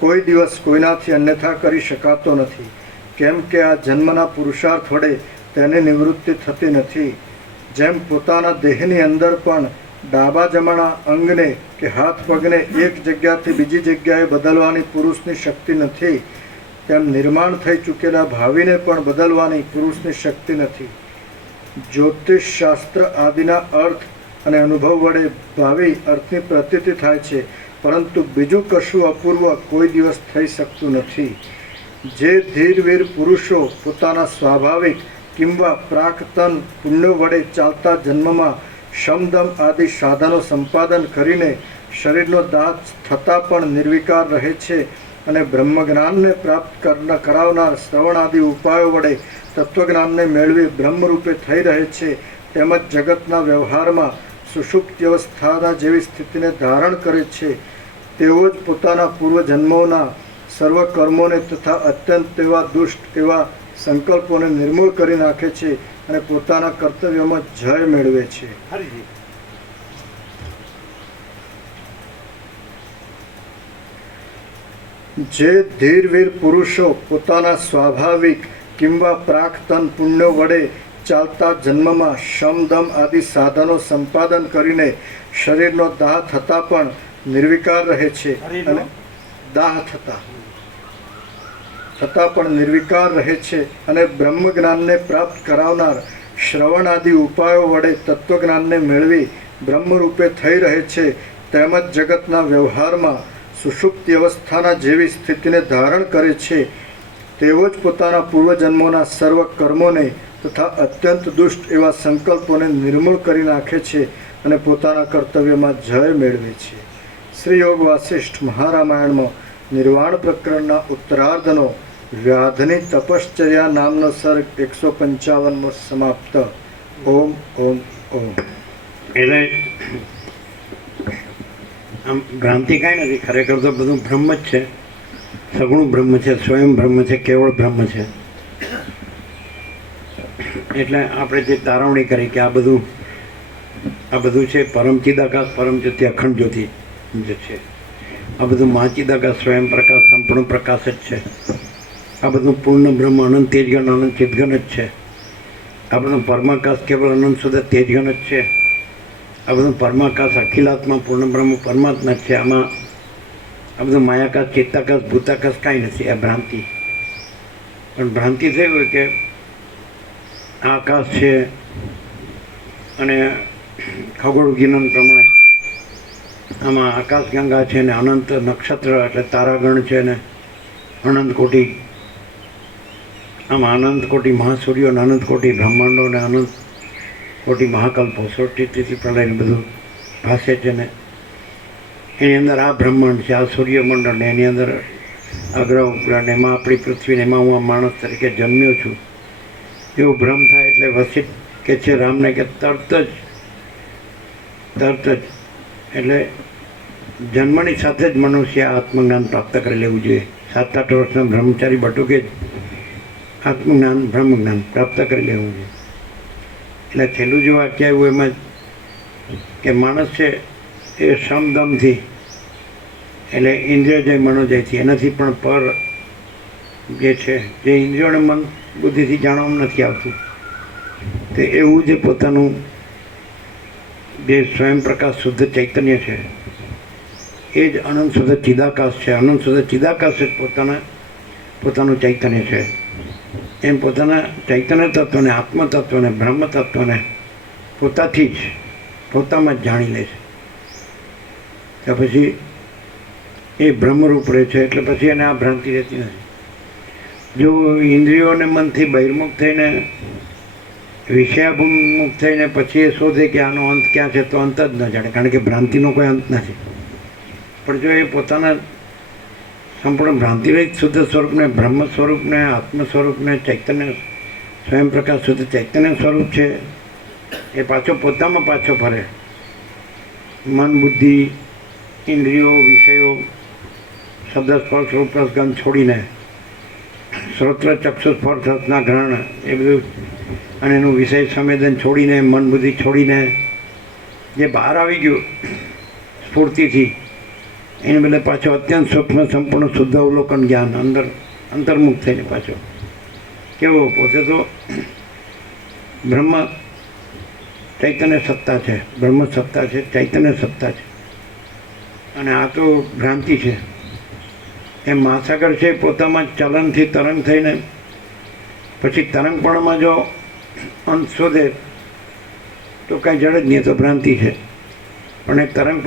કોઈ દિવસ કોઈનાથી અન્યથા કરી શકાતો નથી. કેમ કે આ જન્મના પુરુષાર્થ વડે તેની નિવૃત્તિ થતી નથી. જેમ પોતાના દેહની અંદર પણ ડાબા જમણા અંગને કે હાથ પગને એક જગ્યાથી બીજી જગ્યાએ બદલવાની પુરુષની શક્તિ નથી, તેમ નિર્માણ થઈ ચૂકેલા ભાવિને પણ બદલવાની પુરુષની શક્તિ નથી. જ્યોતિષ શાસ્ત્ર આદિના અર્થ અને અનુભવ વડે ભાવિ અર્થની પ્રતીતિ થાય છે, પરંતુ બીજું કશું અપૂર્વ કોઈ દિવસ થઈ શકતું નથી. જે ધીરવીર પુરુષો પોતાના સ્વાભાવિક કિંવા પ્રાક્તન પુણ્યો વડે ચાલતા જન્મમાં શમદમ આદિ સાધનો સંપાદન કરીને શરીરનો દાહ થતાં પણ નિર્વિકાર રહે છે અને બ્રહ્મજ્ઞાનને પ્રાપ્ત કરાવનાર શ્રવણ આદિ ઉપાયો વડે તત્વજ્ઞાનને મેળવી બ્રહ્મરૂપે થઈ રહે છે, તેમજ જગતના વ્યવહારમાં સુષુપ્ત અવસ્થાના જેવી સ્થિતિને ધારણ કરે છે, તેઓ જ પોતાના પૂર્વજન્મોના સર્વ કર્મોને તથા અત્યંત એવા દુષ્ટ એવા સંકલ્પોને નિર્મૂળ કરી નાખે છે અને પોતાના કર્તવ્યમાં જય મેળવે છે. જે ધીરવીર પુરુષો પોતાના સ્વાભાવિક કિંવા પ્રાક્તન પુણ્યો વડે ચાલતા જન્મમાં શમદમ આદિ સાધનો સંપાદન કરીને શરીરનો દાહ થતાં પણ નિર્વિકાર રહે છે અને દાહ થતાં પણ નિર્વિકાર રહે છે અને બ્રહ્મજ્ઞાનને પ્રાપ્ત કરાવનાર શ્રવણ આદિ ઉપાયો વડે તત્વજ્ઞાનને મેળવી બ્રહ્મરૂપે થઈ રહે છે, તેમજ જગતના વ્યવહારમાં સુષુપ્તિ અવસ્થાના જેવી સ્થિતિને ધારણ કરે છે તેવો જ પોતાના પૂર્વજન્મોના સર્વ કર્મોને તથા અત્યંત દુષ્ટ એવા સંકલ્પોને નિર્મૂળ કરી નાખે છે અને પોતાના કર્તવ્યમાં જય મેળવે છે. શ્રી યોગ વાસિષ્ઠ મહારામાયણમાં નિર્વાણ પ્રકરણના ઉત્તરાર્ધનો વ્યાધની તપશ્ચર્યા નામનો સર્ગ 155મો સમાપ્ત. ઓમ ઓમ ઓમ. એટલે આમ ભ્રાંતિ કાંઈ નથી, ખરેખર તો બધું બ્રહ્મ જ છે, સગુણ બ્રહ્મ છે, સ્વયં બ્રહ્મ છે, કેવળ બ્રહ્મ છે. એટલે આપણે જે તારવણી કરી કે આ બધું છે પરમ ચિદાકાશ, પરમ જ્યોતિ, અખંડ જ્યોતિ જે છે, આ બધું મહાચિદાકાશ, સ્વયં પ્રકાશ, સંપૂર્ણ પ્રકાશ જ છે. આ બધું પૂર્ણ બ્રહ્મ, અનંત તેજગણ, અનંત ચિદગણ જ છે. આ બધું પરમાકાશ, કેવળ અનંત શુદ્ધ તેજગણ જ છે. આ બધું પરમાકાશ, અખિલાત્મા, પૂર્ણ બ્રહ્મ, પરમાત્મા જ છે. આમાં આ બધું માયાકાશ, ચેતાકાશ, ભૂતાકાશ કાંઈ નથી. આ ભ્રાંતિ. પણ ભ્રાંતિ થઈ હોય કે આ આકાશ છે અને ખગોળ વિજ્ઞાન પ્રમાણે આમાં આકાશ ગંગા છે ને અનંત નક્ષત્ર એટલે તારાગણ છે ને અનંત કોટી, આમાં અનંત કોટી મહાસૂર્યો ને અનંત કોટી બ્રહ્માંડો ને અનંત કોટી મહાકલ્પો, સૃષ્ટિથી પ્રલયને બધું ભાસે છે ને એની અંદર આ બ્રહ્માંડ છે, આ સૂર્યમંડળ ને એની અંદર અગ્રહ ઉપગ્રહ, એમાં આપણી પૃથ્વીને, એમાં હું આ માણસ તરીકે જન્મ્યો છું એવો ભ્રમ થાય. એટલે વસિષ્ઠ કે છે રામને કે તરત જ એટલે જન્મની સાથે જ મનુષ્ય આત્મજ્ઞાન પ્રાપ્ત કરી લેવું જોઈએ. 7-8 વર્ષના બ્રહ્મચારી બટુકે જ આત્મજ્ઞાન, બ્રહ્મજ્ઞાન પ્રાપ્ત કરી લેવું જોઈએ. એટલે છેલ્લું જો વાક્ય આવ્યું એમાં કે માણસ છે એ સમદમથી એટલે ઇન્દ્રિયજય મનોજયથી એનાથી પણ પર જે છે, જે ઇન્દ્રિયોને મન બુદ્ધિથી જાણવામાં નથી આવતું, તે એવું જે પોતાનું જે સ્વયં પ્રકાશ શુદ્ધ ચૈતન્ય છે એ જ અનંત શુદ્ધ ચિદાકાશ છે. અનંત શુદ્ધ ચિદાકાશ જ પોતાનું ચૈતન્ય છે. એમ પોતાના ચૈતન્ય તત્વને, આત્મ તત્વને, બ્રહ્મ તત્વને પોતાથી જ, પોતામાં જ જાણી લે છે. તો પછી એ બ્રહ્મરૂપ રહે છે. એટલે પછી એને આ ભ્રાંતિ રહેતી નથી. જો ઇન્દ્રિયોને મનથી બહિર્મુખ થઈને, વિષયાભિમુખ થઈને પછી એ શોધે કે આનો અંત ક્યાં છે, તો અંત જ ન જાણે, કારણ કે ભ્રાંતિનો કોઈ અંત નથી. પણ જો એ પોતાના સંપૂર્ણ ભ્રાંતિરહિત શુદ્ધ સ્વરૂપને, બ્રહ્મ સ્વરૂપને, આત્મ સ્વરૂપને, ચૈતન્ય, સ્વયં પ્રકાશ શુદ્ધ ચૈતન્ય સ્વરૂપ છે, એ પોતામાં પાછો ફરે. મન, બુદ્ધિ, ઇન્દ્રિયો, વિષયો, શબ્દ, સ્પર્શ, રૂપ, રસ, ગંધ છોડીને, શ્રોત્ર, ચક્ષુ, સ્પર્શ, રસના ગ્રહણ એ બધું અને એનું વિષય સંવેદન છોડીને, મન, બુદ્ધિ છોડીને જે બહાર આવી ગયું સ્ફૂર્તિથી, એને બદલે પાછો અત્યંત સૂક્ષ્મ, સંપૂર્ણ શુદ્ધ અવલોકન જ્ઞાન અંતર્મુખ થઈને પાછો કેવો પોતે તો બ્રહ્મ ચૈતન્ય સત્તા છે, બ્રહ્મ સત્તા છે, ચૈતન્ય સત્તા છે. અને આ તો ભ્રાંતિ છે. એમ મહાસાગર છે પોતામાં ચલનથી તરંગ થઈને પછી તરંગપણમાં જો અંત શોધે તો કાંઈ જડ જ નહીં, તો ભ્રાંતિ છે. પણ એ તરંગ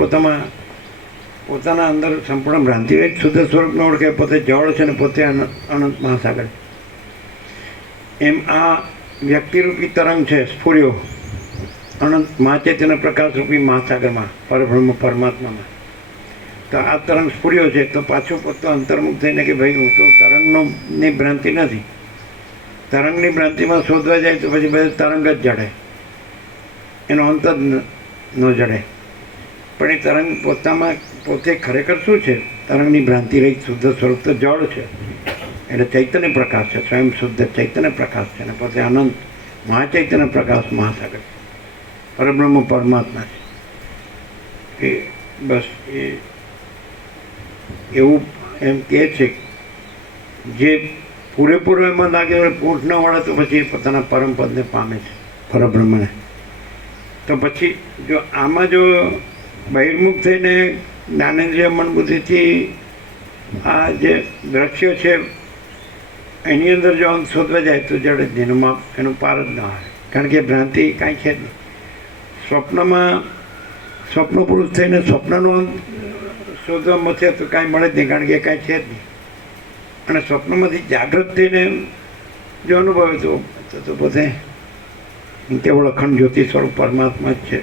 પોતાના અંદર સંપૂર્ણ ભ્રાંતિ જ શુદ્ધ સ્વરૂપને ઓળખે, પોતે જળ છે ને પોતે અનંત મહાસાગર. એમ આ વ્યક્તિરૂપી તરંગ છે સ્ફુર્યો અનંત મહાચૈતન્ય પ્રકાશરૂપી મહાસાગરમાં, પરબ્રહ્મ પરમાત્મામાં. તો આ તરંગ સ્ફુર્યો છે તો પાછો પોતે અંતર્મુખ થઈને કે ભાઈ હું તો તરંગની ભ્રાંતિ નથી. તરંગની ભ્રાંતિમાં શોધવા જાય તો પછી બધા તરંગ જ જડે, એનો અંત જ ન જડે. પણ એ તરંગ પોતે ખરેખર શું છે? તરંગની ભ્રાંતિ રહી શુદ્ધ સ્વરૂપ તો જળ છે, એટલે ચૈતન્ય પ્રકાશ છે, સ્વયં શુદ્ધ ચૈતન્ય પ્રકાશ છે, અને પોતે આનંદ મહાચૈતન્ય પ્રકાશ મહાસાગર પરબ્રહ્મ પરમાત્મા છે. એ બસ એવું એમ કહે છે જે પૂરેપૂરો એમાં લાગે પૂંઠ ન વળે તો પછી પોતાના પરમપદને પામે છે, પરબ્રહ્મને. તો પછી જો આમાં જો બહિર્મુખ થઈને જ્ઞાનેન્દ્રિય મન બુદ્ધિથી આ જે દ્રશ્યો છે એની અંદર જો અંત શોધવા જાય તો જડે જ નહીં, એનું પાર જ ન આવે, કારણ કે ભ્રાંતિ કાંઈ છે જ નહીં. સ્વપ્નમાં સ્વપ્ન પુરુષ થઈને સ્વપ્નનો અંત શોધવા મથે તો કાંઈ મળે જ નહીં, કારણ કે એ કાંઈ છે જ નહીં. અને સ્વપ્નમાંથી જાગૃત થઈને જો અનુભવે તો પોતે કેવળ અખંડ જ્યોતિ સ્વરૂપ પરમાત્મા જ છે,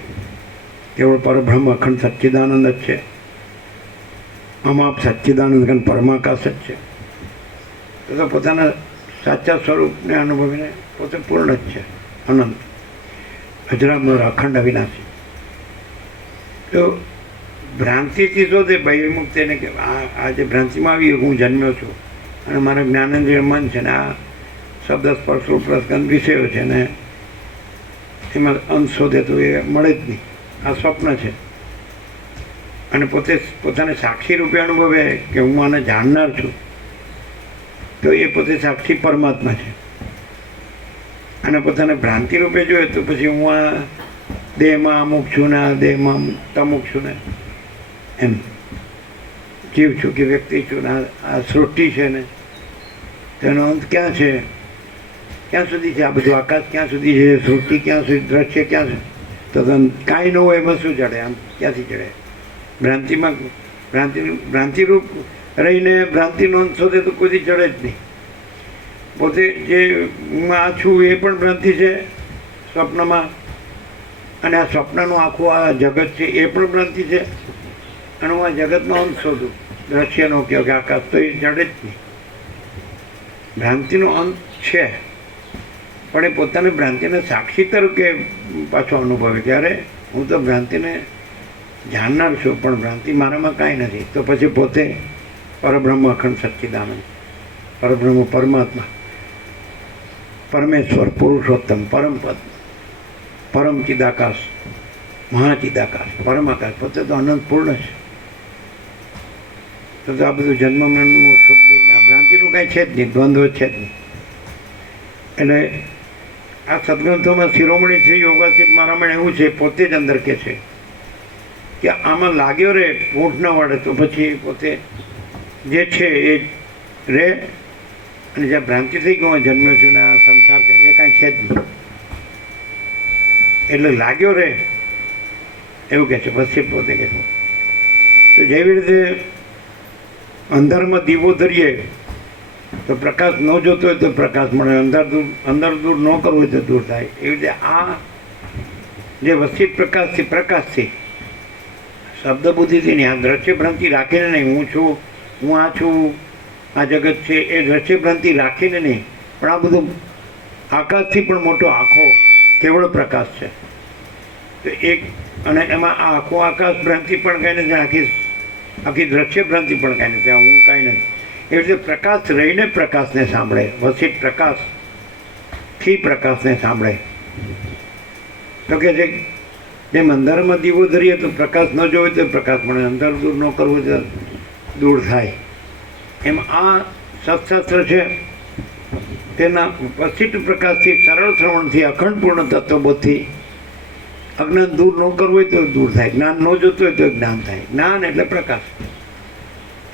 કેવળ પરબ્રહ્મ અખંડ સચ્ચિદાનંદ જ છે, અમાપ સચ્ચિદાનંદ ઘન પરમાકાશ જ છે. તો પોતાના સાચા સ્વરૂપને અનુભવીને પોતે પૂર્ણ જ છે, અનંત, અજરામર, અખંડ, અવિનાશી. તો ભ્રાંતિથી શોધે બહિર્મુક્ત એને કે આ જે ભ્રાંતિમાં આવી હું જન્મ્યો છું અને મારા જ્ઞાનેન્દ્રિય મન છે ને આ શબ્દ સ્પર્શ રૂપ રસગંધ વિષયો છે ને એમાં અંત શોધે તો એ મળે જ નહીં. આ સ્વપ્ન છે. અને પોતે પોતાને સાક્ષી રૂપે અનુભવે કે હું આને જાણનાર છું, તો એ પોતે સાક્ષી પરમાત્મા છે. અને પોતાને ભ્રાંતિ રૂપે જોઈએ તો પછી હું આ દેહમાં અમુક છું ને આ દેહમાં અમુક છું ને એમ જીવ છું કે વ્યક્તિ છું ને આ સૃષ્ટિ છે ને તેનો અંત ક્યાં છે, ક્યાં સુધી છે આ બધું આકાશ, ક્યાં સુધી છે સૃષ્ટિ, ક્યાં સુધી દ્રશ્ય, ક્યાં છે. તો કાંઈ ન હોય એમાં શું ચડે, આમ ક્યાંથી ચડે? ભ્રાંતિમાં ભ્રાંતિરૂપ રહીને ભ્રાંતિનો અંત શોધે તો કોઈ ચડે જ નહીં. પોતે જે હું આ છું એ પણ ભ્રાંતિ છે સ્વપ્નમાં, અને આ સ્વપ્નનું આખું આ જગત છે એ પણ ભ્રાંતિ છે. અને હું આ જગતનો અંત શોધું, દ્રશ્યનો કે આકાશ, તો એ ચડે જ નહીં. ભ્રાંતિનો અંત છે પણ એ પોતાની ભ્રાંતિને સાક્ષી તરીકે પાછો અનુભવે, ત્યારે હું તો ભ્રાંતિને જાણનાર છું પણ ભ્રાંતિ મારામાં કાંઈ નથી. તો પછી પોતે પરબ્રહ્મ અખંડ સચ્ચિદાનંદ, પરબ્રહ્મ પરમાત્મા, પરમેશ્વર, પુરુષોત્તમ, પરમપદ, પરમ ચિદાકાશ, મહાચિદાકાશ, પરમાકાશ, પોતે તો અનંત પૂર્ણ છે. તો આ બધું જન્મ મરણનું સુખ દુઃખ આ ભ્રાંતિનું કાંઈ છે જ નહીં, દ્વંદ્વ છે જ નહીં. એટલે આ સદગ્રંથોમાં શિરોમણી શ્રી યોગાસિદ્ધ મહારામણ એવું છે, પોતે જ અંદર કે છે કે આમાં લાગ્યો રે ઊંઠ ન વાળે તો પછી પોતે જે છે એ રે. અને જ્યાં ભ્રાંતિ થઈ ગયો જન્મ્યો છું ને આ સંસાર છે એ કાંઈ છે જ નહીં, એટલે લાગ્યો રે એવું કહે છે. પછી પોતે કહે છે તો જેવી રીતે અંધારમાં દીવો ધરીએ તો પ્રકાશ ન જોતો હોય તો પ્રકાશ મળે, અંદર દૂર ન કરવું હોય તો દૂર થાય. એવી રીતે આ જે વસિત પ્રકાશથી પ્રકાશથી શબ્દ બુદ્ધિથી નહીં, આ દ્રશ્ય ભ્રાંતિ રાખીને નહીં, હું છું, હું આ છું, આ જગત છે એ દ્રશ્ય ભ્રાંતિ રાખીને નહીં, પણ આ બધું આકાશથી પણ મોટો આખો કેવળ પ્રકાશ છે. તો એક અને એમાં આ આખો આકાશ ભ્રાંતિ પણ કાંઈ નથી, આખી દ્રશ્ય ભ્રાંતિ પણ કાંઈ નથી, હું કાંઈ નથી. એવી રીતે પ્રકાશ રહીને પ્રકાશને સાંભળે, વસિત પ્રકાશથી પ્રકાશને સાંભળે. તો કે જેમ અંધારામાં દીવો ધરીએ તો પ્રકાશ ન જોવે તો પ્રકાશ મળે, અંધાર દૂર ન કરવું તો દૂર થાય. એમ આ સત્શાસ્ત્ર છે તેના વસિત પ્રકાશથી, સરળ શ્રવણથી, અખંડ પૂર્ણ તત્વબોધથી અજ્ઞાન દૂર ન કરવું હોય તો દૂર થાય, જ્ઞાન ન જોતું હોય તો જ્ઞાન થાય. જ્ઞાન એટલે પ્રકાશ,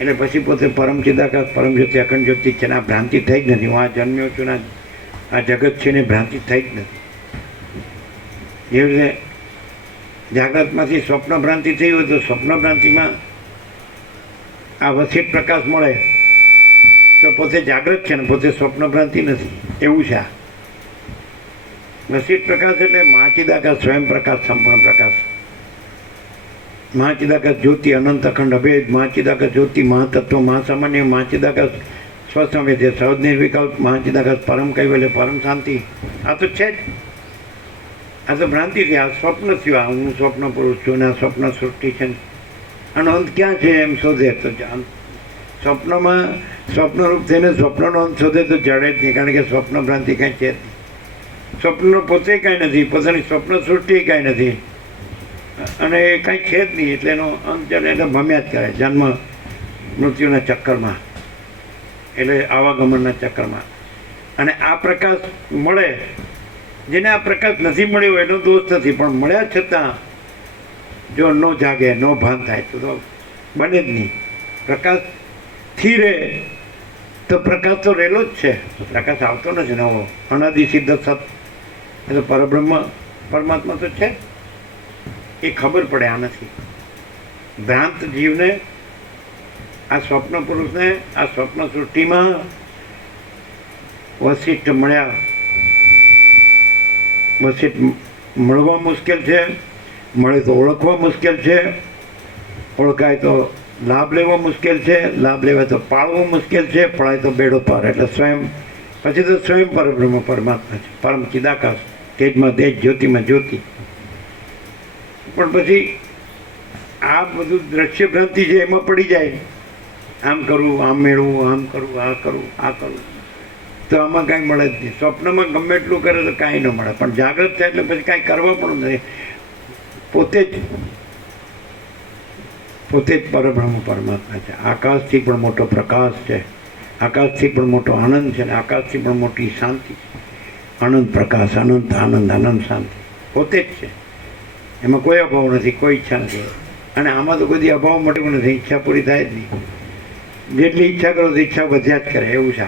એટલે પછી પોતે પરમ ચિદાકાશ, પરમ જ્યોતિ, અખંડ જ્યોતિ છે ને આ ભ્રાંતિ થઈ જ નથી. હું આ જન્મ્યો છું ને આ જગત છે ને ભ્રાંતિ થઈ જ નથી. એવી રીતે જાગ્રતમાંથી સ્વપ્ન ભ્રાંતિ થઈ હોય તો સ્વપ્ન ભ્રાંતિમાં આ વસિત પ્રકાશ મળે તો પોતે જાગ્રત છે ને પોતે સ્વપ્ન ભ્રાંતિ નથી, એવું છે. આ વસિત પ્રકાશ એટલે મહાચિદાકાશ, સ્વયં પ્રકાશ, સંપૂર્ણ પ્રકાશ, મહાચિદાકાશ જ્યોતિ, અનંત અખંડ અભેદ, મહાચિદાકાશ જ્યોતિ, મહાતત્વ, મહાસામાન્ય, મહાચિદાકાશ સ્વસંવેદ્ય, સહજ નિર્વિકલ્પ, મહાચિદાકાશ પરમ કૈવલ્ય, પરમ શાંતિ. આ તો છે જ, આ તો ભ્રાંતિ છે, આ સ્વપ્ન થયું. આ હું સ્વપ્ન પુરુષ છું ને આ સ્વપ્ન સૃષ્ટિ છે. આનો અંત ક્યાં છે એમ શોધે તો સ્વપ્નમાં સ્વપ્નરૂપ થઈને સ્વપ્નનો અંત શોધે તો જડે જ નહીં, કારણ કે સ્વપ્ન ભ્રાંતિ કાંઈ છે જ નહીં. સ્વપ્નનો પોતે કાંઈ નથી, પોતાની સ્વપ્ન સૃષ્ટિ કાંઈ નથી, અને એ કાંઈ છે જ નહીં. એટલે એનો અંત જડે એટલે ભમ્યા જ કરે, જન્મ મૃત્યુના ચક્કરમાં, એટલે આવાગમનના ચક્કરમાં. અને આ પ્રકાશ મળે, જેને આ પ્રકાશ નથી મળ્યો એનો દોષ નથી, પણ મળ્યા છતાં જો ન જાગે, ન ભાન થાય તો બને જ નહીં. પ્રકાશથી રહે તો પ્રકાશ તો રહેલો જ છે, પ્રકાશ આવતો નથી નવો, અનાદિ સિદ્ધ સત એટલે પરબ્રહ્મ પરમાત્મા તો છે. એ ખબર પડે આનાથી. ભ્રાંત જીવને આ સ્વપ્ન પુરુષને આ સ્વપ્ન સૃષ્ટિમાં વશિષ્ઠ મળ્યા. વશિષ્ઠ મળવા મુશ્કેલ છે, મળે તો ઓળખવા મુશ્કેલ છે, ઓળખાય તો લાભ લેવો મુશ્કેલ છે, લાભ લેવાય તો પાળવો મુશ્કેલ છે, પળાય તો બેડો પાર. એટલે સ્વયં પછી તો સ્વયં પરબ્રહ્મ પરમાત્મા છે, પરમ ચિદાકાશ, તેજમાં તેજ, જ્યોતિમાં જ્યોતિ. પણ પછી આ બધું દ્રશ્ય ભ્રાંતિ છે એમાં પડી જાય. આમ કરવું, આમ મેળવું, આમ કરવું, આ કરવું, આ કરવું, તો આમાં કાંઈ મળે જ નહીં. સ્વપ્નમાં ગમે એટલું કરે તો કાંઈ ન મળે, પણ જાગ્રત થાય એટલે પછી કાંઈ કરવા પણ નથી. પોતે જ પરબ્રહ્મ પરમાત્મા છે. આકાશથી પણ મોટો પ્રકાશ છે, આકાશથી પણ મોટો આનંદ છે, અને આકાશથી પણ મોટી શાંતિ છે. આનંદ પ્રકાશ, અનંત આનંદ, અનંત શાંતિ પોતે જ છે. એમાં કોઈ અભાવ નથી, કોઈ ઈચ્છા નથી. અને આમાં તો કોઈ અભાવ મળ્યું નથી, ઈચ્છા પૂરી થાય જ નહીં. જેટલી ઈચ્છા કરો તો ઈચ્છા વધ્યા જ કરે એવું છે.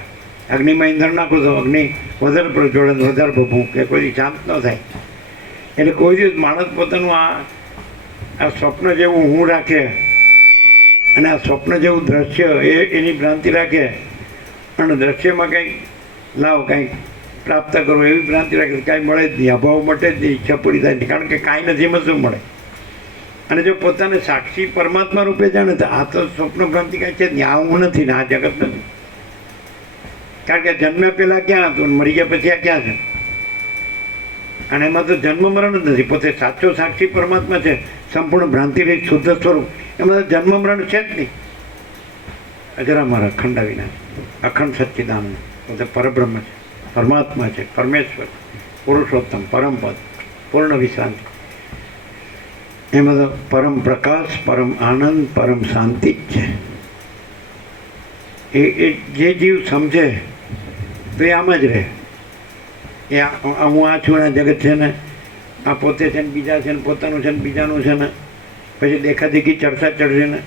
અગ્નિમાં ઈંધણ નાખો તો અગ્નિ વધારે પ્રજ્વલન, વધારે ભભૂ, કે કોઈ શાંત ન થાય. એટલે કોઈ દિવસ માણસ પોતાનું આ સ્વપ્ન જેવું હું રાખે અને આ સ્વપ્ન જેવું દ્રશ્ય એની ભ્રાંતિ રાખે, અને દ્રશ્યમાં કંઈક લાવ કંઈક પ્રાપ્ત કરો એવી ભ્રાંતિ રાખે, કાંઈ મળે જ નહીં, અભાવ મટે જ નહીં, ઈચ્છા પૂરી થાય નહીં. કારણ કે કાંઈ નથી, એમાં શું મળે? અને જો પોતાને સાક્ષી પરમાત્મા રૂપે જાણે તો આ તો સ્વપ્ન ભ્રાંતિ કાંઈ છે જ નહીં. આ હું નથી ને આ જગત નથી. કારણ કે જન્મ્યા પહેલાં ક્યાં હતું, મરી ગયા પછી આ ક્યાં છે? અને એમાં તો જન્મ મરણ જ નથી. પોતે સાચો સાક્ષી પરમાત્મા છે, સંપૂર્ણ ભ્રાંતિ રહિત શુદ્ધ સ્વરૂપ. એમાં તો જન્મ મરણ છે જ નહીં. અજરામર અખંડ અવિનાશ, અખંડ સચ્ચિદાનંદ, પોતે પરબ્રહ્મ છે, પરમાત્મા છે, પરમેશ્વર, પુરુષોત્તમ, પરમપદ, પૂર્ણ વિશ્રાંતિ. એમાં તો પરમ પ્રકાશ, પરમ આનંદ, પરમ શાંતિ જ છે. એ જે જીવ સમજે તો એ આમ જ રહે. એ હું આ છું ને જગત છે ને, આ પોતે છે ને બીજા છે ને, પોતાનું છે ને બીજાનું છે ને, પછી દેખાદેખી ચર્ચા ચડશે ને,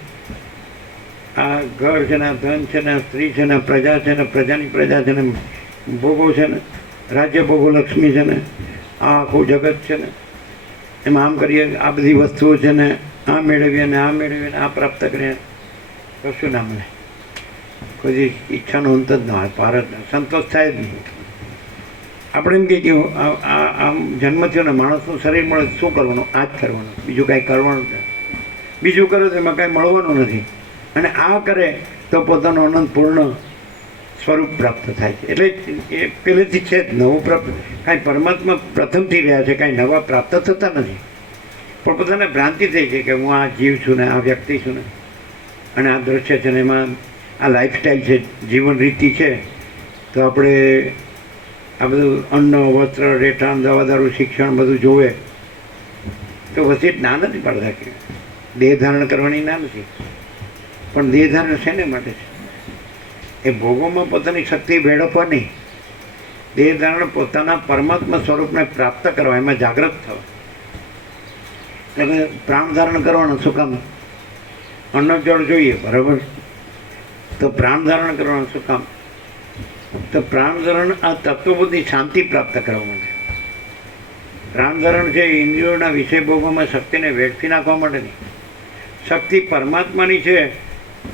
આ ઘર છે ને, આ ધન છે ને, આ સ્ત્રી છે ને, પ્રજા છે ને, પ્રજાની પ્રજા છે ને, ભોગો છે ને, રાજ્ય ભોગો લક્ષ્મી છે ને, આ આખું જગત છે ને, એમાં આમ કરીએ, આ બધી વસ્તુઓ છે ને, આ મેળવીએ ને આ મેળવીએ ને આ પ્રાપ્ત કરીએ, કશું ના મળે. કોઈ ઈચ્છાનો અંત જ ન હોય, પાર જ સંતોષ થાય જ નહીં. આપણે એમ કહીએ કે આમ જન્મ થયો ને, માણસનું શરીર મળે શું કરવાનું? આ જ કરવાનું, બીજું કાંઈ કરવાનું નથી. બીજું કરે તો એમાં કાંઈ મળવાનું નથી. અને આ કરે તો પોતાનું અનંતપૂર્ણ સ્વરૂપ પ્રાપ્ત થાય છે. એટલે એ પહેલેથી છે જ નવું પ્રાપ્ત. કાંઈ પરમાત્મા પ્રથમથી રહ્યા છે, કાંઈ નવા પ્રાપ્ત થતા નથી. પણ પોતાને ભ્રાંતિ થઈ છે કે હું આ જીવ છું ને, આ વ્યક્તિ છું ને, અને આ દ્રશ્ય છે ને, એમાં આ લાઈફસ્ટાઈલ છે, જીવન રીતિ છે. તો આપણે આ બધું અન્ન, વસ્ત્ર, રહેઠાણ, દવા, દારૂ, શિક્ષણ બધું જોવે તો વચ્ચે ના નથી પાડતા કે દેહ ધારણ કરવાની ના નથી. પણ દેહ ધારણ શેને માટે છે? એ ભોગોમાં પોતાની શક્તિ વેડફવા નહીં. દેહ ધારણ પોતાના પરમાત્મા સ્વરૂપને પ્રાપ્ત કરવા, એમાં જાગૃત થવા. એટલે પ્રાણ ધારણ કરવાનું શું કામ? અન્ન જળ જોઈએ, બરાબર, તો પ્રાણ ધારણ કરવાનું શું કામ? તો પ્રાણધરણ આ તત્વબુદ્ધિ શાંતિ પ્રાપ્ત કરવા માટે. પ્રાણધરણ છે ઇન્દ્રિયોના વિષય ભોગોમાં શક્તિને વેડફી નાખવા માટે નહીં. શક્તિ પરમાત્માની છે,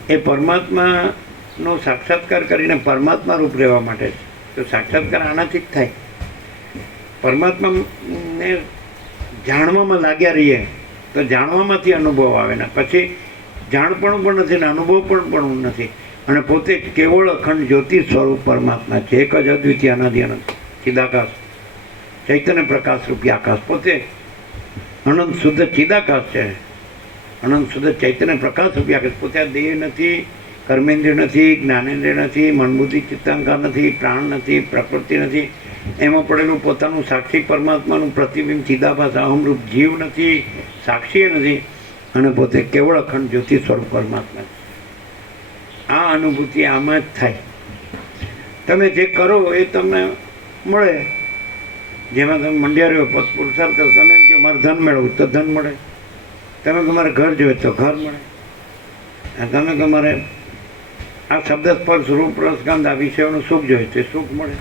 એ પરમાત્માનો સાક્ષાત્કાર કરીને પરમાત્મા રૂપ રહેવા માટે છે. તો સાક્ષાત્કાર આનાથી જ થાય. પરમાત્માને જાણવામાં લાગ્યા રહીએ તો જાણવામાંથી અનુભવ આવે ને પછી જાણપણું પણ નથી ને અનુભવ પણ નથી. અને પોતે કેવળ અખંડ જ્યોતિ સ્વરૂપ પરમાત્મા છે. એક જ અદ્વિતીય અનાદિ અનંત ચિદાકાશ, ચૈતન્ય પ્રકાશ રૂપી આકાશ. પોતે અનંત શુદ્ધ ચિદાકાશ છે, અનંત શુદ્ધ ચૈતન્ય પ્રકાશ રૂપી આકાશ. પોતે આ દેહ નથી, કર્મેન્દ્રિય નથી, જ્ઞાનેન્દ્રિય નથી, મનબુદ્ધિ ચિત્તાંકાર નથી, પ્રાણ નથી, પ્રકૃતિ નથી. એમાં પડેલું પોતાનું સાક્ષી પરમાત્માનું પ્રતિબિંબ ચિદાભાસ અહમરૂપ જીવ નથી, સાક્ષી નથી. અને પોતે કેવળ અખંડ જ્યોતિ સ્વરૂપ પરમાત્મા છે. આ અનુભૂતિ આમાં જ થાય. તમે જે કરો એ તમને મળે. જેમાં તમે મંડ્યા રહ્યો, પુરુષાર્થ કરો, તમે એમ કે મારે ધન મેળવવું તો ધન મળે. તમે કે મારે ઘર જોઈએ તો ઘર મળે. તમે કે મારે આ શબ્દ સ્પર્શ રૂપ રસ ગંધ આ વિષયોનું સુખ જોઈએ તો સુખ મળે.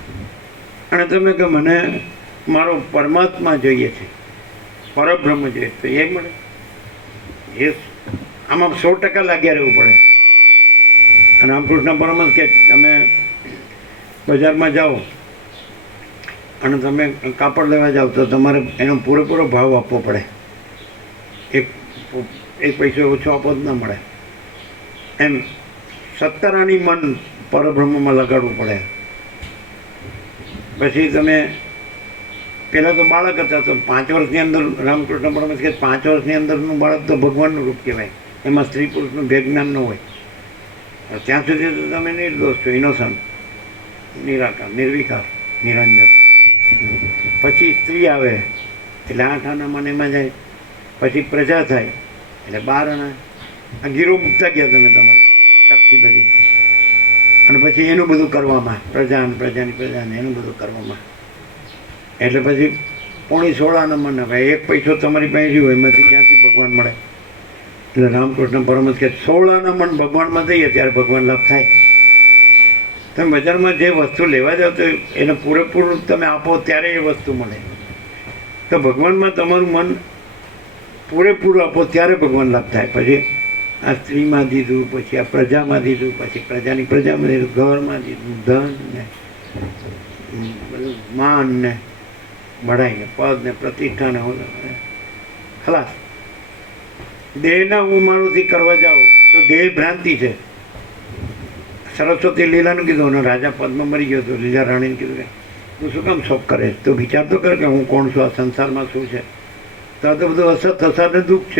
અને તમે કે મને મારો પરમાત્મા જોઈએ છે, પરબ્રહ્મ જોઈએ તો એ મળે. એ આમાં 100% લાગ્યા રહેવું પડે. અને રામકૃષ્ણ પરમહંસ કે તમે બજારમાં જાઓ અને તમે કાપડ લેવા જાઓ તો તમારે એનો પૂરેપૂરો ભાવ આપવો પડે. એક પૈસો ઓછો આપવો જ ન મળે. એમ 70 આની મન પરબ્રહ્મમાં લગાડવું પડે. પછી તમે પહેલાં તો બાળક હતા તો 5 વર્ષની અંદર રામકૃષ્ણ પરમહંસ કે 5 વર્ષની અંદરનું બાળક તો ભગવાનનું રૂપ કહેવાય. એમાં સ્ત્રી પુરુષનું ભેદ જ્ઞાન ન હોય. ત્યાં સુધી તો તમે નિર્દોષ છો, ઇનોસન્ટ, નિરાકાર, નિર્વિકાર, નિરંજન. પછી સ્ત્રી આવે એટલે 8 આનામાં એમાં જાય. પછી પ્રજા થાય એટલે 12 આના. આ ગીરો મૂકતા ગયા તમે તમારું શક્તિ બધી. અને પછી એનું બધું કરવામાં, પ્રજાની પ્રજાને એનું બધું કરવામાં. એટલે પછી 16 આનામાં ના ભાઈ 1 પૈસો તમારી પાસે રહ્યો એમાંથી ક્યાંથી ભગવાન મળે? એટલે રામકૃષ્ણ પરમહંસ કે 16 આના મન ભગવાનમાં દઈએ ત્યારે ભગવાન લાભ થાય. તમે બજારમાં જે વસ્તુ લેવા જાઓ તો એને પૂરેપૂરું તમે આપો ત્યારે એ વસ્તુ મળે. તો ભગવાનમાં તમારું મન પૂરેપૂરું આપો ત્યારે ભગવાન લાભ થાય. પછી આ સ્ત્રીમાં દીધું, પછી આ પ્રજામાં દીધું, પછી પ્રજાની પ્રજામાં દીધું, ઘરમાં દીધું, ધન ને બધું, માન ને બઢાઈ ને પદ ને પ્રતિષ્ઠા ને ખલાસ. દેહના હું મારુંથી કરવા જાઓ તો દેહ ભ્રાંતિ છે. સરસ્વતી લીલાનું કીધું અને રાજા પદમાં મરી ગયો હતો. લીલા રાણીને કીધું કે તું શું કામ શોખ કરે? તો વિચાર તો કર કે હું કોણ છું, આ સંસારમાં શું છે. તો આ તો બધું અસત થસાને દુઃખ છે.